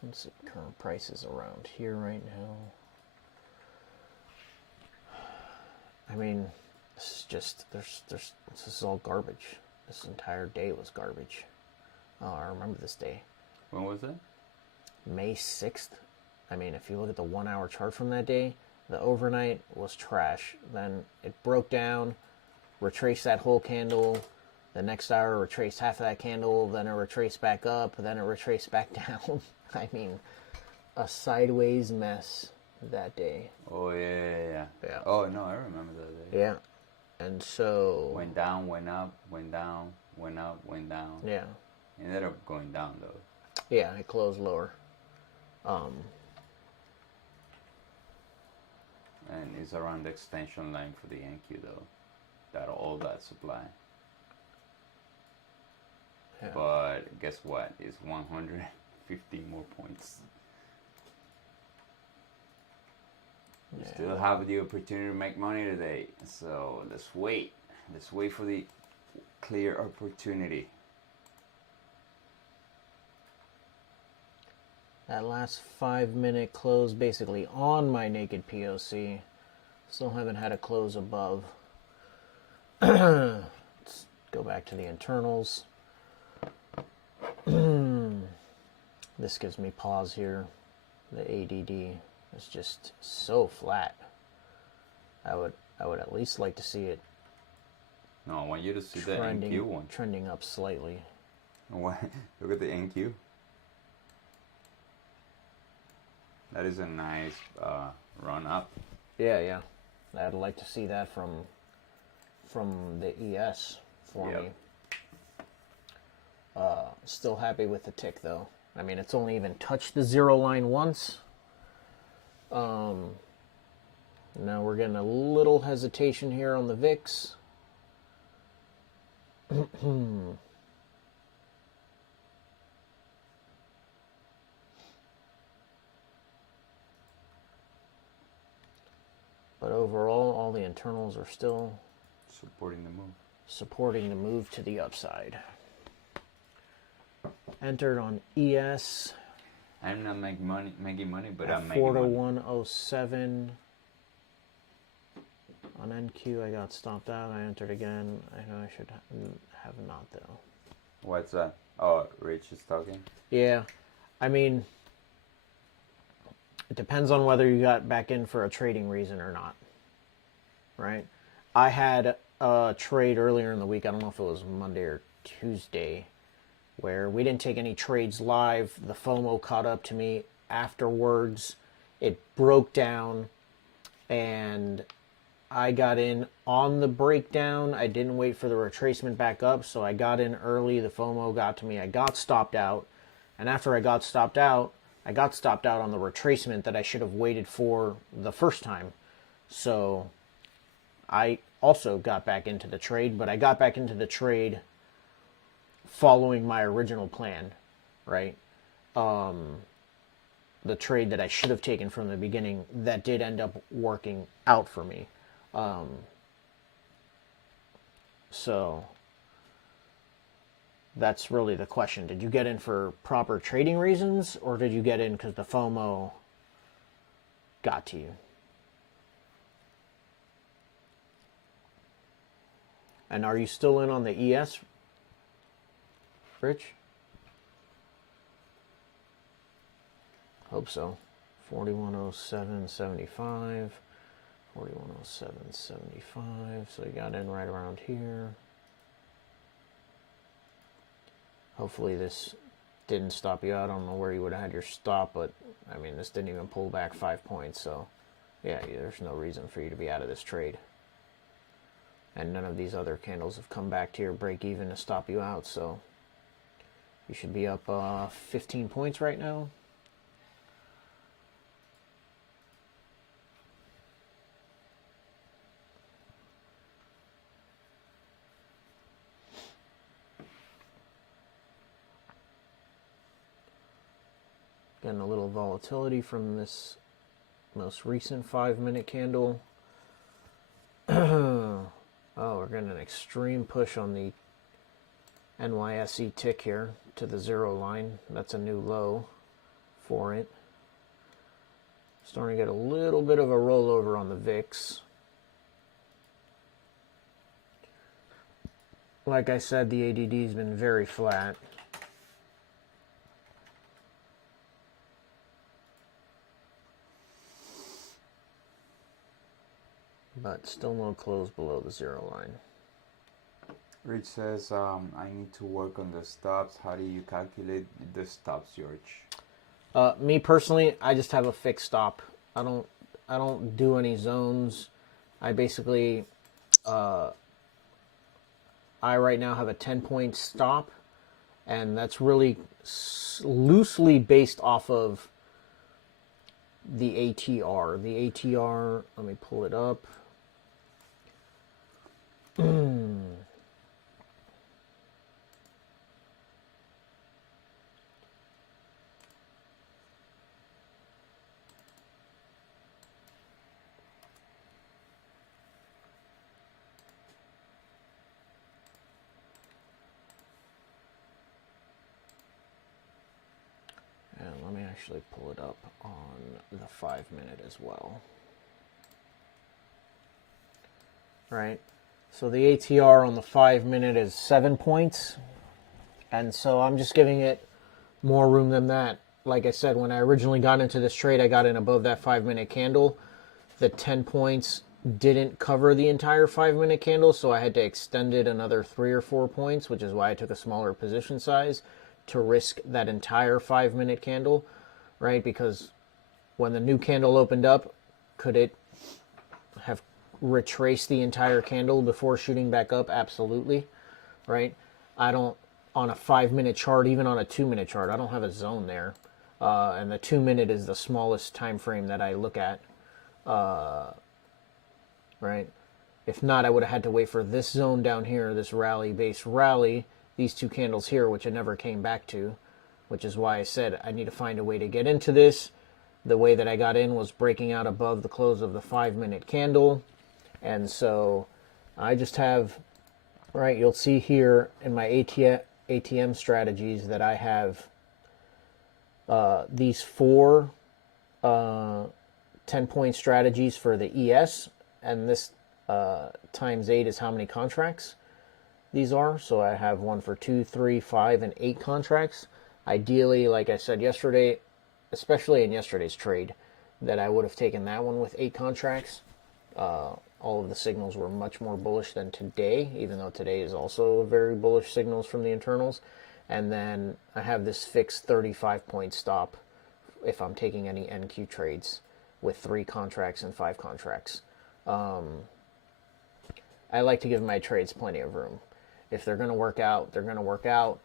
Let's see, current prices around here right now. I mean, this is just, this is all garbage. This entire day was garbage. Oh, I remember this day. When was it? May 6th. I mean, if you look at the 1-hour chart from that day, the overnight was trash. Then it broke down, retraced that whole candle. The next hour retraced half of that candle, then it retraced back up, then it retraced back down. I mean, a sideways mess that day. Oh, yeah. Oh, no, I remember that day. Yeah. And so... Went down, went up, went down, went up, went down. Yeah. Ended up going down, though. Yeah, it closed lower. And it's around the extension line for the NQ, though. All that supply. Yeah. But guess what? It's 150 more points. You still have the opportunity to make money today. So let's wait. Let's wait for the clear opportunity. That last 5-minute close basically on my naked POC. Still haven't had a close above. Let's go back to the internals. This gives me pause here. The ADD is just so flat. I would at least like to see it No, I want you to see the NQ one. trending up slightly. Look at the NQ. That is a nice run up. Yeah. I'd like to see that from the ES for me. Still happy with the tick though. I mean, it's only even touched the zero line once. Now we're getting a little hesitation here on the VIX. But overall, all the internals are still Supporting the move to the upside. Entered on ES. I'm not making money, but at I'm making money. 4-to-107. On NQ, I got stopped out. I entered again. I know I should have not, though. What's that? Oh, Rich is talking? Yeah. I mean, it depends on whether you got back in for a trading reason or not. Right? I had a trade earlier in the week. I don't know if it was Monday or Tuesday, where we didn't take any trades live. The FOMO caught up to me afterwards. It broke down, and I got in on the breakdown. I didn't wait for the retracement back up, so I got in early. The FOMO got to me. I got stopped out, and after I got stopped out on the retracement that I should have waited for the first time. So I also got back into the trade, but I got back into the trade following my original plan, right? The trade that I should have taken from the beginning, that did end up working out for me. So that's really the question. Did you get in for proper trading reasons, or did you get in because the FOMO got to you? And are you still in on the ES, Rich? Hope so. 4107.75. 4107.75. So you got in right around here. Hopefully this didn't stop you out. I don't know where you would have had your stop, but I mean, this didn't even pull back 5 points. So yeah, there's no reason for you to be out of this trade. And none of these other candles have come back to your break even to stop you out. So you should be up 15 points right now. Getting a little volatility from this most recent 5-minute candle. Oh, we're getting an extreme push on the NYSE tick here to the zero line. That's a new low for it. Starting to get a little bit of a rollover on the VIX. Like I said, the ADD has been very flat. But still no close below the zero line. Rich says, I need to work on the stops. How do you calculate the stops, George? Me personally, I just have a fixed stop. I don't do any zones. I basically, I right now have a 10-point stop, and that's really loosely based off of the ATR. The ATR, let me pull it up. actually pull it up on the 5 minute as well. Right? So the ATR on the 5 minute is 7 points. And so I'm just giving it more room than that. Like I said, when I originally got into this trade, I got in above that 5 minute candle. The 10 points didn't cover the entire 5 minute candle, so I had to extend it another 3 or 4 points, which is why I took a smaller position size to risk that entire 5 minute candle, right? Because when the new candle opened up, could it have retraced the entire candle before shooting back up? Absolutely, right? I don't, on a 5 minute chart, even on a 2 minute chart, I don't have a zone there. And the 2 minute is the smallest time frame that I look at, right? If not, I would have had to wait for this zone down here, this rally-based rally, these two candles here, which I never came back to, which is why I said I need to find a way to get into this. The way that I got in was breaking out above the close of the 5 minute candle. And so I just have, right, you'll see here in my ATM strategies that I have these 4 10-point strategies for the ES, and this times 8 is how many contracts these are. So I have one for 2, 3, 5, and 8 contracts. Ideally, like I said yesterday, especially in yesterday's trade, that I would have taken that one with 8 contracts. All of the signals were much more bullish than today, even though today is also very bullish signals from the internals. And then I have this fixed 35-point stop if I'm taking any NQ trades with 3 contracts and 5 contracts. I like to give my trades plenty of room. If they're going to work out, they're going to work out.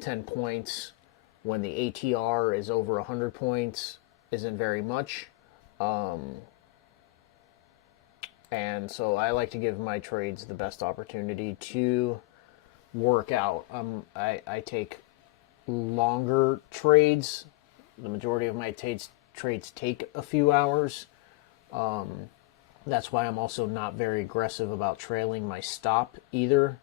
10 points when the ATR is over 100 points isn't very much. And so I like to give my trades the best opportunity to work out. I take longer trades. The majority of my trades take a few hours. That's why I'm also not very aggressive about trailing my stop either.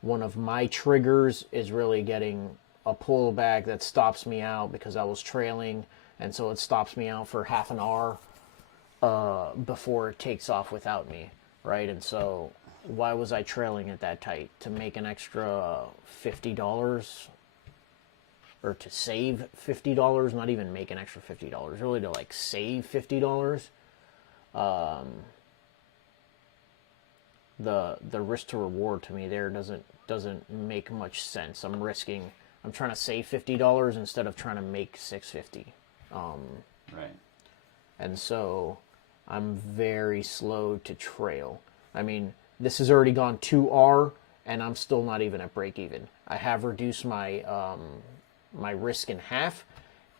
One of my triggers is really getting a pullback that stops me out because I was trailing, and so it stops me out for half an hour before it takes off without me, right? And so why was I trailing it that tight? To make an extra $50, or to save $50, not even make an extra $50, really to like save $50. The risk to reward to me there doesn't make much sense. I'm trying to save $50 instead of trying to make $650. Right. And so I'm very slow to trail. I mean, this has already gone 2R, and I'm still not even at break even. I have reduced my my risk in half,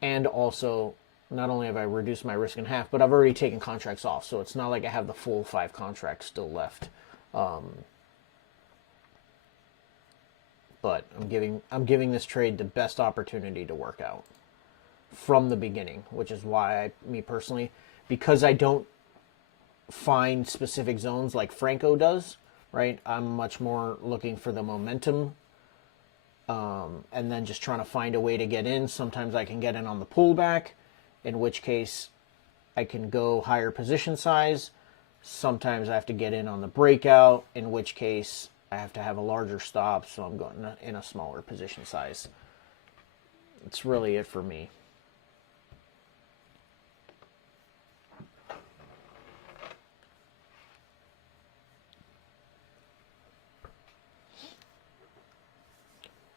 and also not only have I reduced my risk in half, but I've already taken contracts off. So it's not like I have the full 5 contracts still left. But I'm giving this trade the best opportunity to work out from the beginning, which is why me personally, because I don't find specific zones like Franco does, right? I'm much more looking for the momentum, and then just trying to find a way to get in. Sometimes I can get in on the pullback, in which case I can go higher position size. Sometimes I have to get in on the breakout, in which case I have to have a larger stop, so I'm going in a smaller position size. That's really it for me.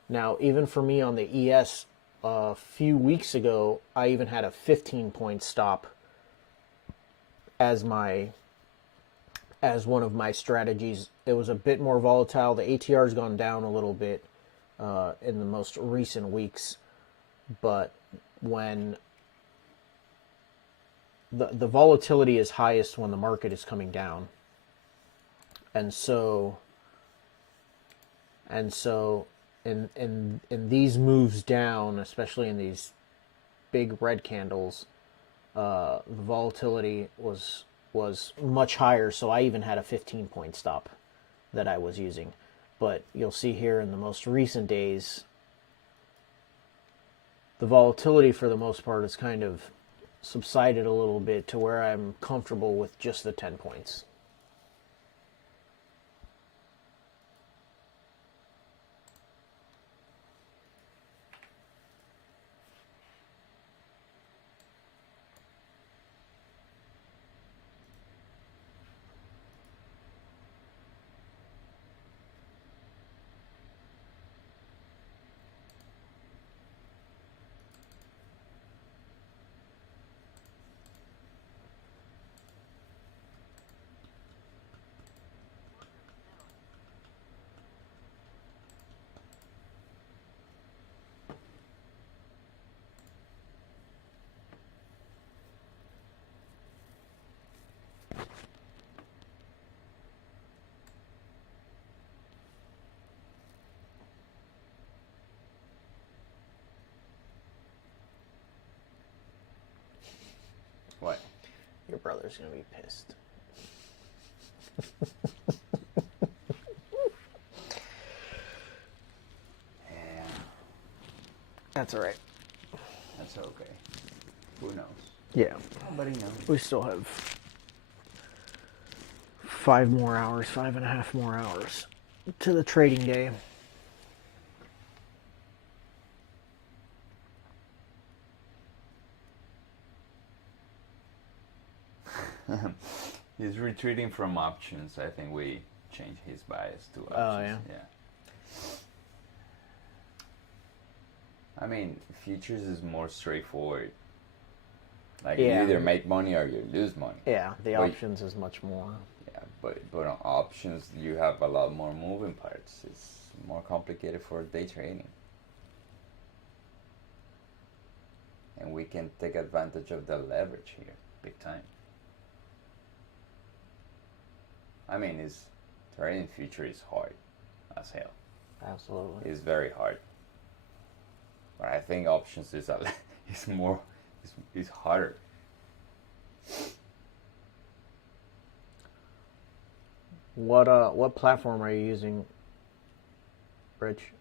Now, even for me on the ES, a few weeks ago, I even had a 15-point stop as one of my strategies. It was a bit more volatile. The ATR has gone down a little bit in the most recent weeks, but when the volatility is highest when the market is coming down, and so in these moves down, especially in these big red candles, the volatility was much higher, so I even had a 15-point stop that I was using. But you'll see here in the most recent days, the volatility for the most part has kind of subsided a little bit to where I'm comfortable with just the 10 points. What? Your brother's gonna be pissed. Yeah, That's all right. that's okay. Who knows? Yeah, Nobody knows. we still have 5.5 more hours to the trading day. He's retreating from options. I think we changed his bias to options. Oh, yeah? I mean, futures is more straightforward. Like Yeah. you either make money or you lose money. Yeah, the But- options is much more. Yeah, but on options you have a lot more moving parts. It's more complicated for day trading. And we can take advantage of the leverage here, big time. I mean, trading future is hard as hell. Absolutely. It's very hard. But I think options is is harder. What platform are you using, Rich?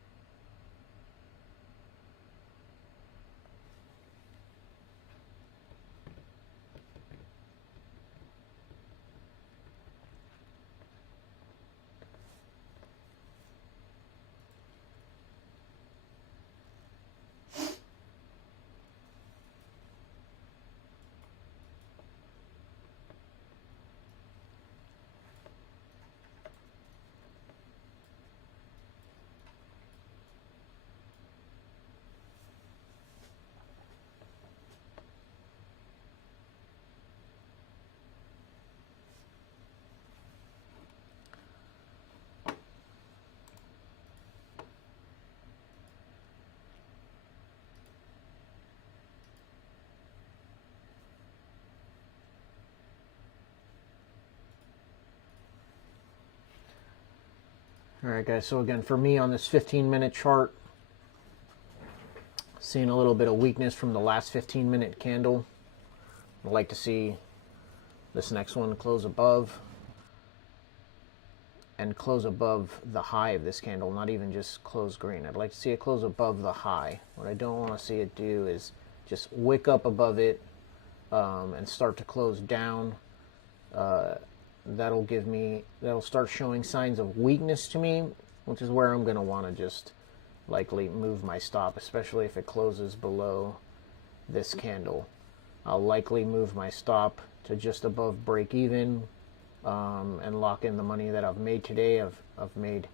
Alright guys, so again for me on this 15-minute chart, seeing a little bit of weakness from the last 15-minute candle. I'd like to see this next one close above and close above the high of this candle, not even just close green. I'd like to see it close above the high. What I don't want to see it do is just wick up above it and start to close down. That'll start showing signs of weakness to me, which is where I'm going to want to just likely move my stop, especially if it closes below this candle. I'll likely move my stop to just above break even and lock in the money that I've made today. I've made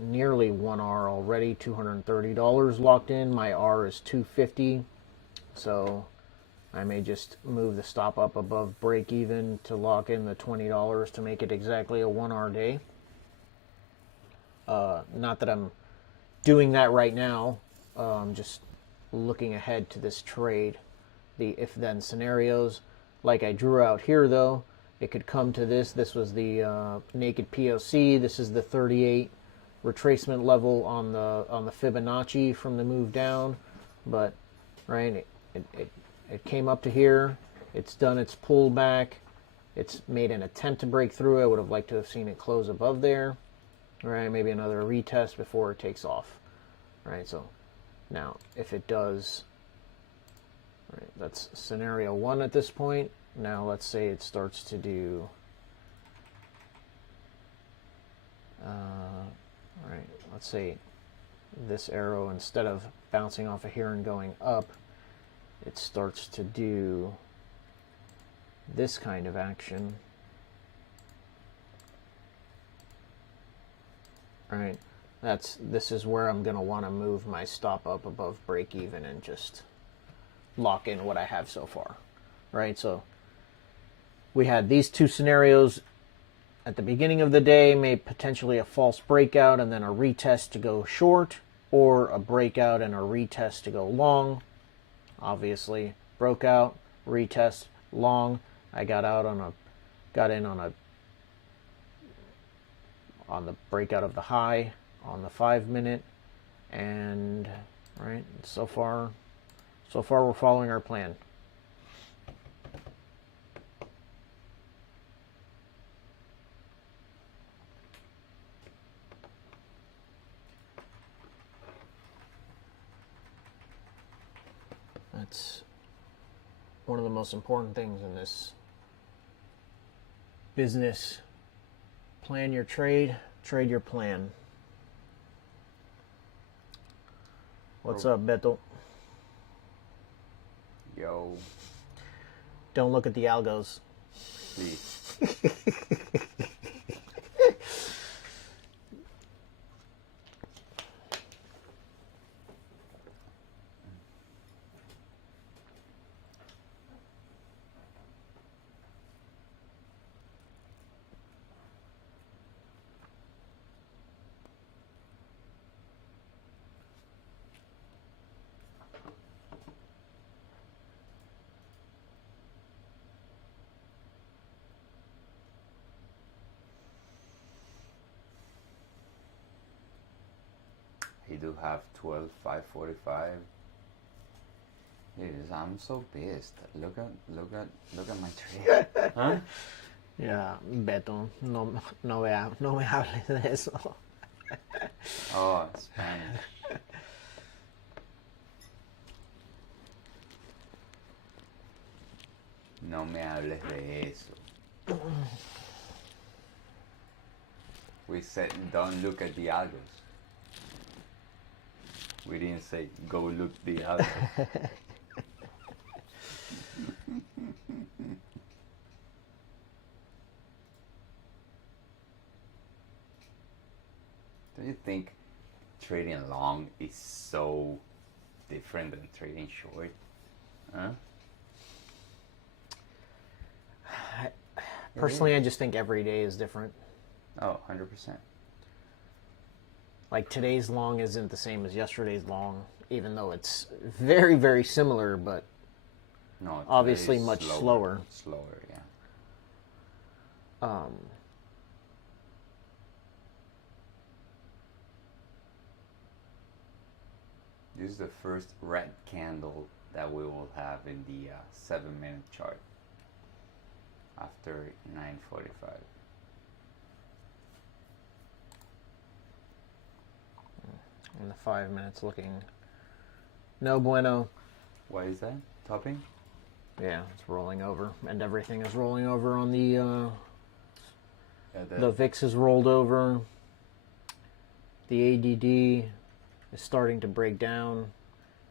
nearly 1 R already, $230 locked in. My R is $250, so I may just move the stop up above break even to lock in the $20 to make it exactly a 1 R day. Not that I'm doing that right now, just looking ahead to this trade. The if-then scenarios, like I drew out here though, it could come to this. This was the naked POC. This is the 38 retracement level on the Fibonacci from the move down. But right, it came up to here. It's done its pullback. It's made an attempt to break through. I would have liked to have seen it close above there. Right, maybe another retest before it takes off. Right, so Now, if it does, right, that's scenario 1 at this point. Now let's say it starts to do, right, let's say this arrow, instead of bouncing off of here and going up, it starts to do this kind of action. Right, this is where I'm going to want to move my stop up above break even and just lock in what I have so far. Right, so we had these two scenarios at the beginning of the day, made potentially a false breakout and then a retest to go short, or a breakout and a retest to go long. Obviously, broke out, retest, long. I got in on the breakout of the high on the 5-minute, and right, so far we're following our plan. That's one of the most important things in this business. Plan your trade, trade your plan. What's up, Beto? Yo, Don't look at the algos. please. He do have 12,545. Yes, I'm so pissed. Look at my trade. Huh? Yeah, Beto, no me hables de eso. Oh, Spanish. No me hables de eso. We said don't look at the algos. We didn't say go look the algos. Don't you think trading long is so different than trading short? Huh? Personally, I just think every day is different. Oh, 100%. Like today's long isn't the same as yesterday's long, even though it's very, very similar, but No, obviously today's much slower. Slower, yeah. This is the first red candle that we will have in the 7-minute chart after 9:45. And the 5 minutes looking no bueno. Why is that? Topping? Yeah, it's rolling over, and everything is rolling over on the Yeah, the VIX is rolled over. The ADD is starting to break down.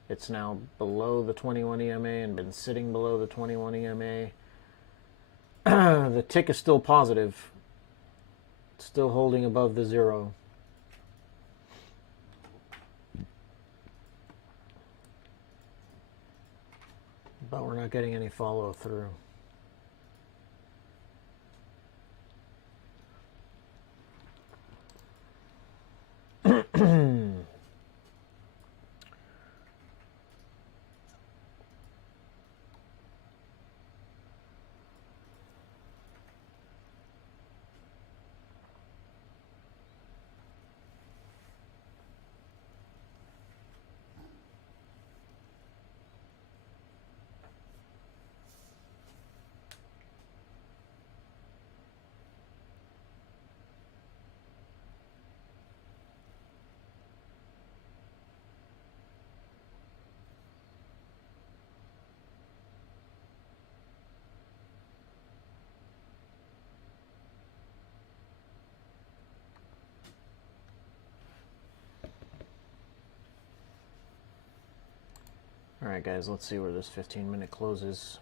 It's now below the 21 EMA and been sitting below the 21 EMA. The tick is still positive. It's still holding above the 0. But we're not getting any follow through. Alright guys, let's see where this 15-minute closes.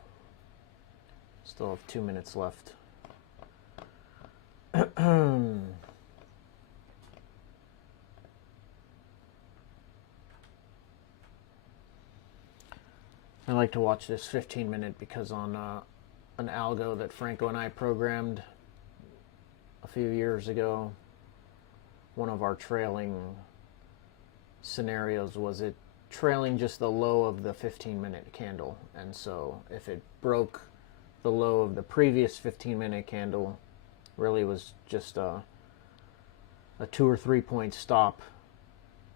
Still have 2 minutes left. I like to watch this 15-minute because on an algo that Franco and I programmed a few years ago, one of our trailing scenarios was it trailing just the low of the 15-minute candle. And so if it broke the low of the previous 15-minute candle, really was just a 2 or 3 point stop,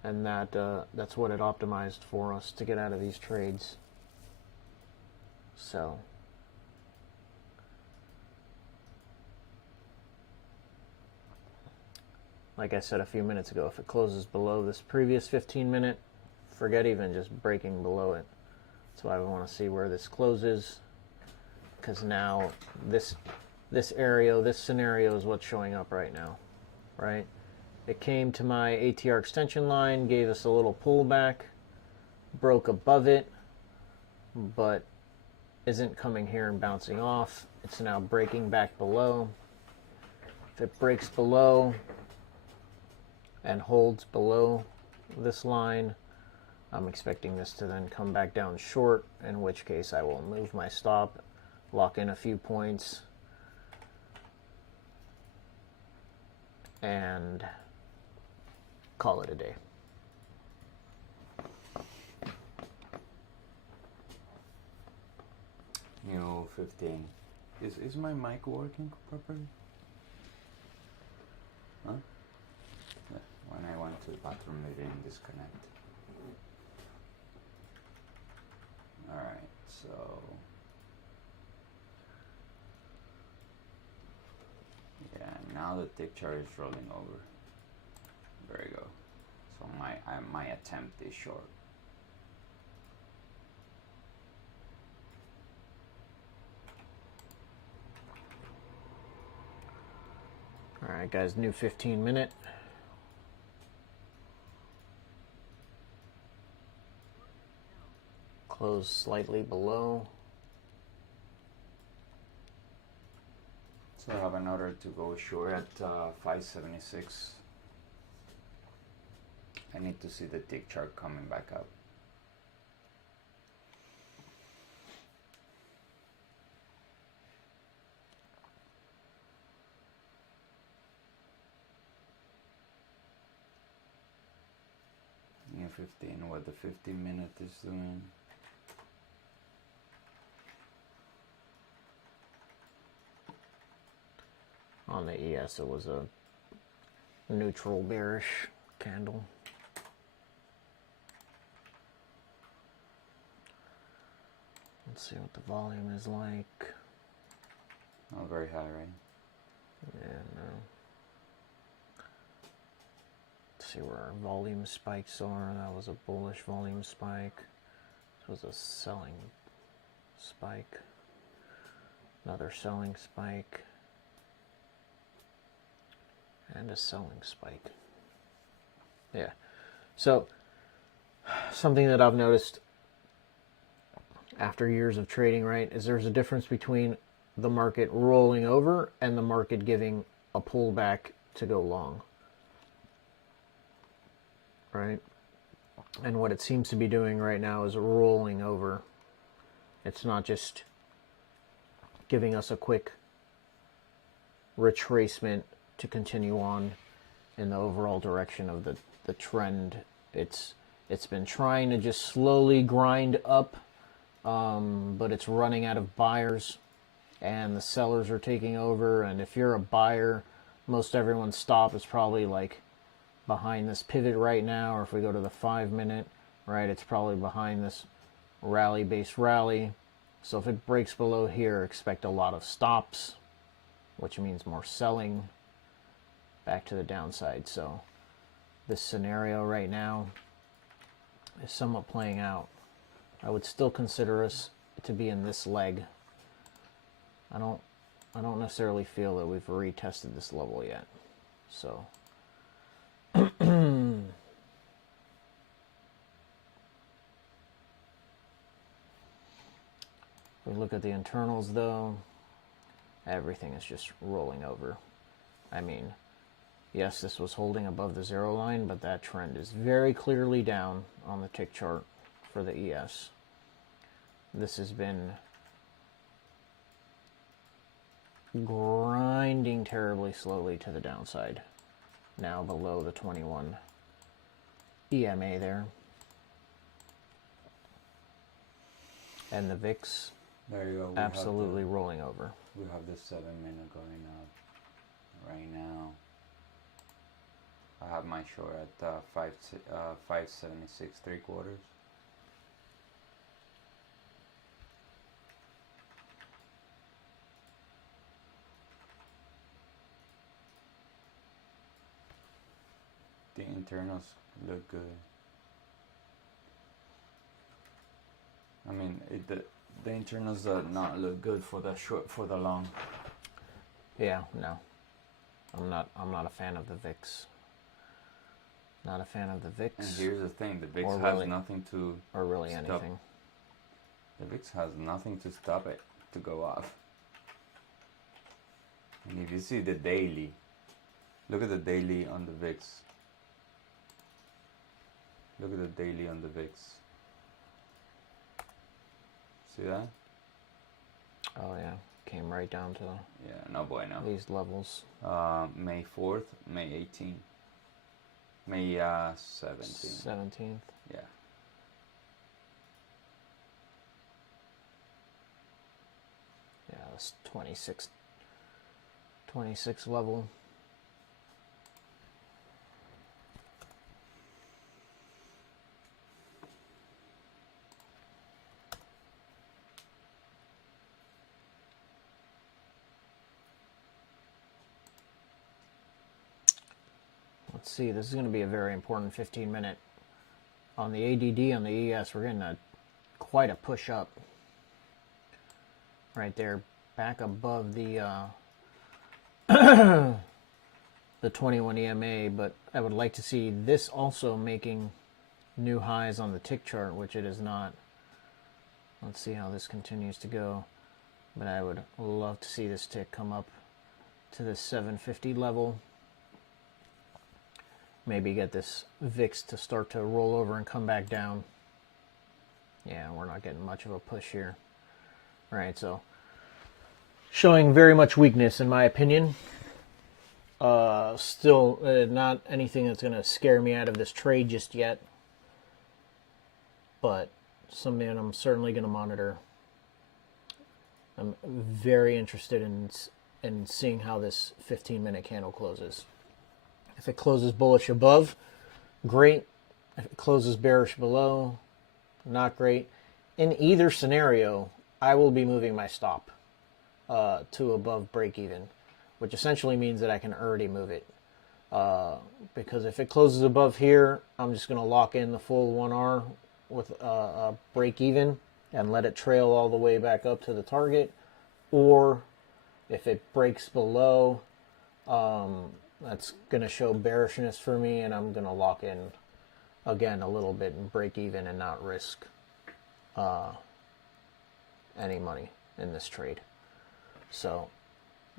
and that's what it optimized for us to get out of these trades. So like I said a few minutes ago, if it closes below this previous 15-minute, forget even just breaking below it. That's why we want to see where this closes, because now this area, this scenario is what's showing up right now, right? It came to my ATR extension line, gave us a little pullback, broke above it, but isn't coming here and bouncing off. It's now breaking back below. If it breaks below and holds below this line, I'm expecting this to then come back down short, in which case I will move my stop, lock in a few points, and call it a day. New 15. Is my mic working properly? Huh? Yeah, when I went to the bathroom, it didn't disconnect. Alright, so yeah, now the tick chart is rolling over. There you go. So my attempt is short. Alright guys, new 15-minute. Close slightly below. So I have an order to go short at 576. I need to see the tick chart coming back up. New 15, what the 15-minute is doing. On the ES, it was a neutral bearish candle. Let's see what the volume is like. Oh, very high, right? Yeah, no. Let's see where our volume spikes are. That was a bullish volume spike. This was a selling spike. Another selling spike. And a selling spike. Yeah. So, something that I've noticed after years of trading, right, is there's a difference between the market rolling over and the market giving a pullback to go long. Right? And what it seems to be doing right now is rolling over. It's not just giving us a quick retracement to continue on in the overall direction of the trend. It's been trying to just slowly grind up, but it's running out of buyers, and the sellers are taking over. And if you're a buyer, most everyone's stop is probably like behind this pivot right now, or if we go to the 5-minute, right, it's probably behind this rally-based rally. So if it breaks below here, expect a lot of stops, which means more selling back to the downside. So this scenario right now is somewhat playing out. I would still consider us to be in this leg. I don't necessarily feel that we've retested this level yet. So We look at the internals though, everything is just rolling over. I mean, yes, this was holding above the 0 line, but that trend is very clearly down on the tick chart for the ES. This has been grinding terribly slowly to the downside. Now below the 21 EMA there. And the VIX There you go. absolutely rolling over. We have the 7-minute going up right now. I have my short at 576 3/4. The internals look good. I mean, the internals do not look good for the short, for the long. Yeah, no. I'm not a fan of the VIX. Not a fan of the VIX. And here's the thing, the VIX Or has really- nothing to or really stop. anything. The VIX has nothing to stop it to go off. And if you see the daily, look at the daily on the VIX. Look at the daily on the VIX. See that? Oh yeah, came right down to Yeah, no bueno. these levels. May 4th, May 18th, May 17th. 17th. Yeah. Yeah, this 26 level. Let's see, this is going to be a very important 15-minute. On the ADD, on the ES, we're getting quite a push up. Right there, back above the the 21 EMA, but I would like to see this also making new highs on the tick chart, which it is not. Let's see how this continues to go. But I would love to see this tick come up to the 750 level. Maybe get this VIX to start to roll over and come back down. Yeah, we're not getting much of a push here. All right, so showing very much weakness in my opinion. Still not anything that's going to scare me out of this trade just yet. But something I'm certainly going to monitor. I'm very interested in seeing how this 15-minute candle closes. If it closes bullish above, great. If it closes bearish below, not great. In either scenario, I will be moving my stop to above break even, which essentially means that I can already move it. Because if it closes above here, I'm just going to lock in the full 1R with a break even and let it trail all the way back up to the target. Or if it breaks below, that's going to show bearishness for me, and I'm going to lock in again a little bit and break even and not risk any money in this trade. So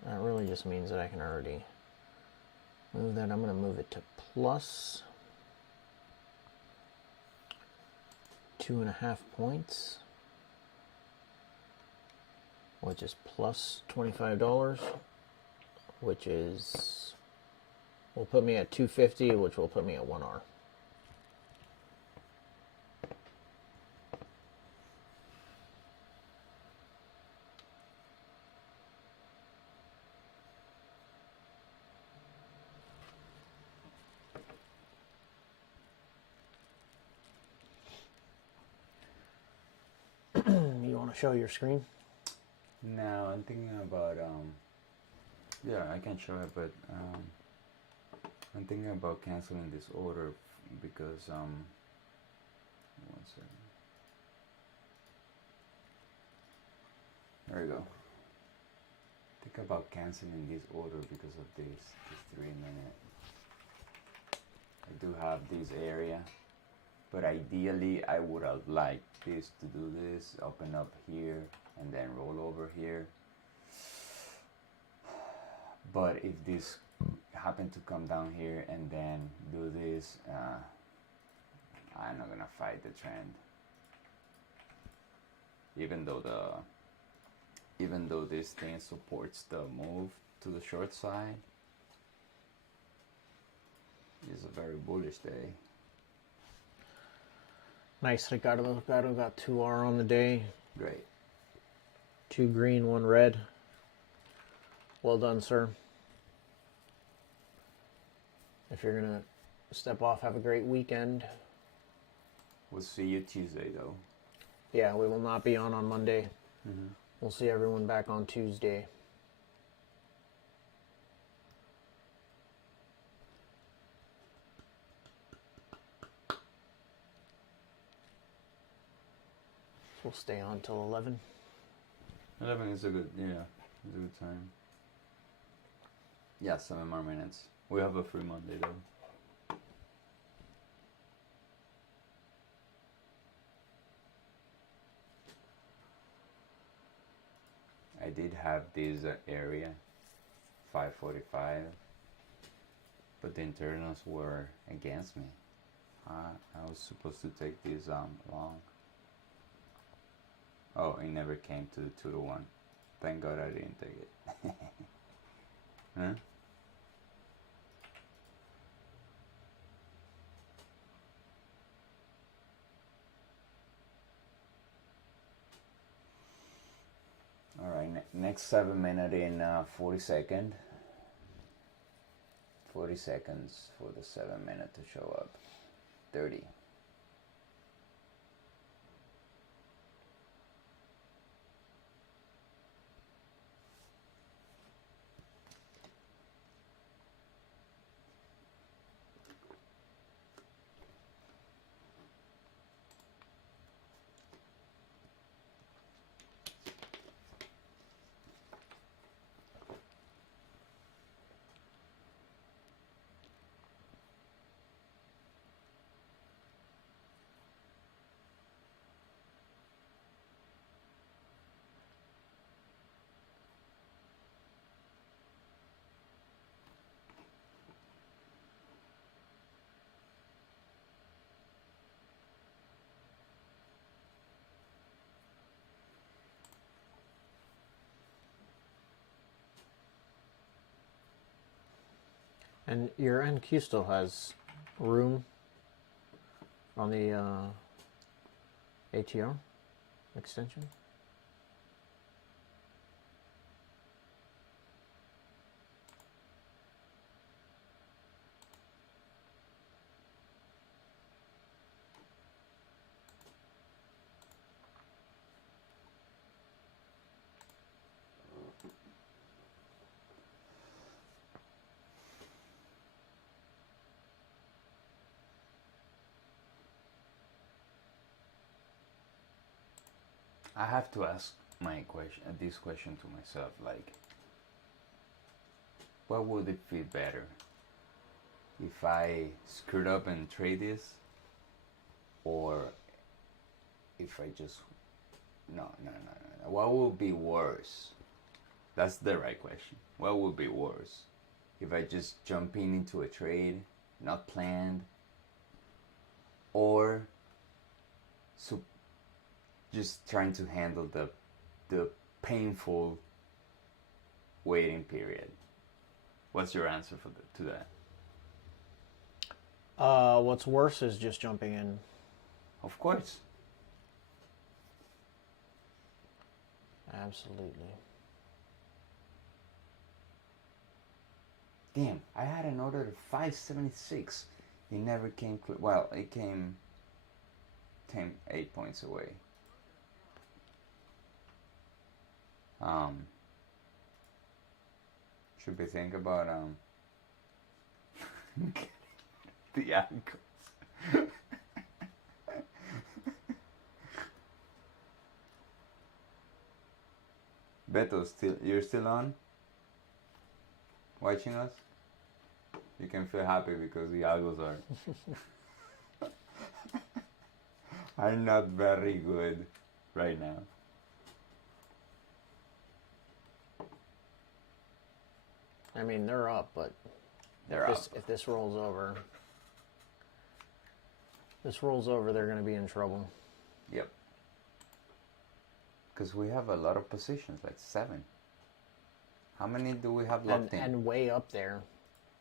that really just means that I can already move that. I'm going to move it to plus 2.5 points, which is plus $25, which is will put me at 250, which will put me at 1R. You want to show your screen? No, I'm thinking about yeah, I can show it, but I'm thinking about canceling this order because one second. There we go. Think about canceling this order because of this 3-minute. I do have this area, but ideally I would have liked this to do this, open up here, and then roll over here. But if this happen to come down here and then do this, I'm not gonna fight the trend. Even though this thing supports the move to the short side, it's a very bullish day. Nice, Ricardo. Ricardo got 2R on the day. Great. 2 green, 1 red. Well done, sir. If you're going to step off, have a great weekend. We'll see you Tuesday, though. Yeah, we will not be on Monday. We'll see everyone back on Tuesday. We'll stay on till 11. 11 is a good, it's a good time. Yeah, 7 more minutes. We have a free Monday, though. I did have this area, 545, but the internals were against me. I was supposed to take this long. Oh, it never came to the 2-to-1. Thank God I didn't take it. Huh? Alright, next 7 minutes in 40 seconds. 40 seconds for the 7 minute to show up. 30. And your NQ still has room on the ATR extension? I have to ask this question to myself, like, what would it feel better if I screwed up and trade this, or if I just no. What would be worse? That's the right question. What would be worse if I just jump into a trade, not planned, or just trying to handle the painful waiting period? What's your answer to that? What's worse is just jumping in. Of course. Absolutely. Damn, I had an order of 576. It never came. Well, it came 8 points away. Should we think about the ankles? Beto, you're still on? Watching us? You can feel happy because the algos are not very good right now. I mean, they're up, but They're up. if this rolls over, they're going to be in trouble. Yep. Because we have a lot of positions, like 7. How many do we have locked in? And way up there.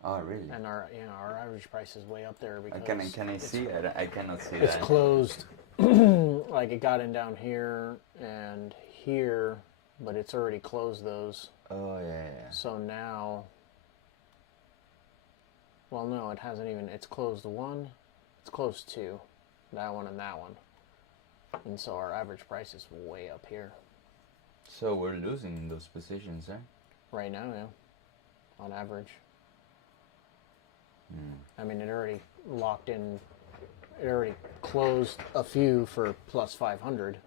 Oh, really? And our average price is way up there because Can I see it? I cannot see it's that. closed. Like it got in down here and here, but it's already closed those. Oh, yeah. So now, well, no, it hasn't even. It's closed 1. It's closed 2. That one and that one. And so our average price is way up here. So we're losing those positions, eh? Right now, yeah. On average. I mean, it already locked in. It already closed a few for plus 500.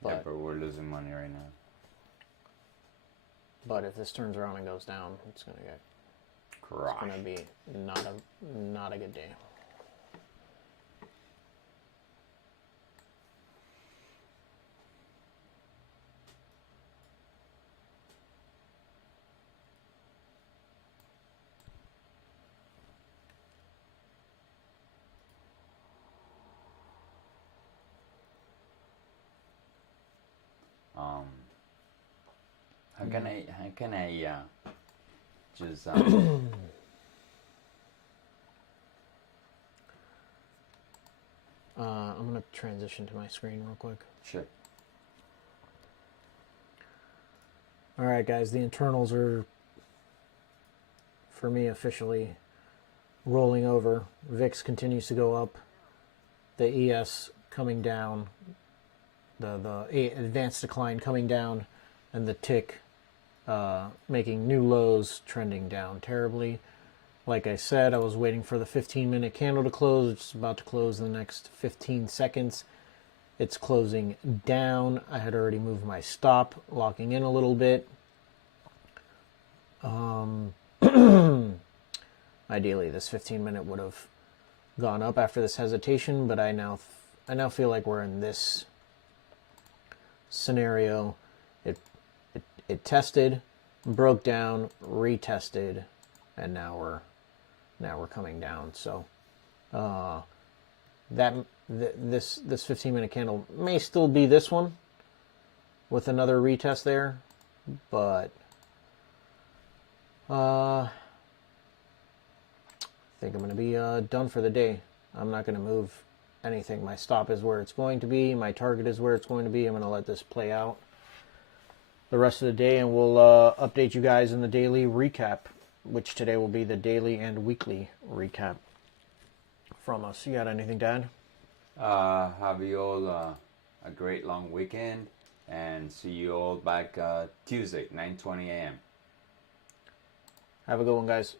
But we're losing money right now. But if this turns around and goes down, it's gonna get. Crash. It's gonna be not a good day. How can I just I'm gonna transition to my screen real quick. Sure. All right, guys, the internals are, for me, officially rolling over. VIX continues to go up. The ES coming down. The advanced decline coming down, and the tick making new lows, trending down terribly. Like I said, I was waiting for the 15-minute candle to close. It's about to close in the next 15 seconds. It's closing down. I had already moved my stop, locking in a little bit. Ideally, this 15-minute would have gone up after this hesitation, but I now feel like we're in this scenario. It tested, broke down, retested, and now we're coming down. So this 15-minute candle may still be this one with another retest there, but I think I'm going to be done for the day. I'm not going to move anything. My stop is where it's going to be. My target is where it's going to be. I'm going to let this play out the rest of the day, and we'll update you guys in the daily recap, which today will be the daily and weekly recap from us. You got anything, Dan? Have you all a great long weekend, and see you all back Tuesday, 9:20 a.m. Have a good one, guys.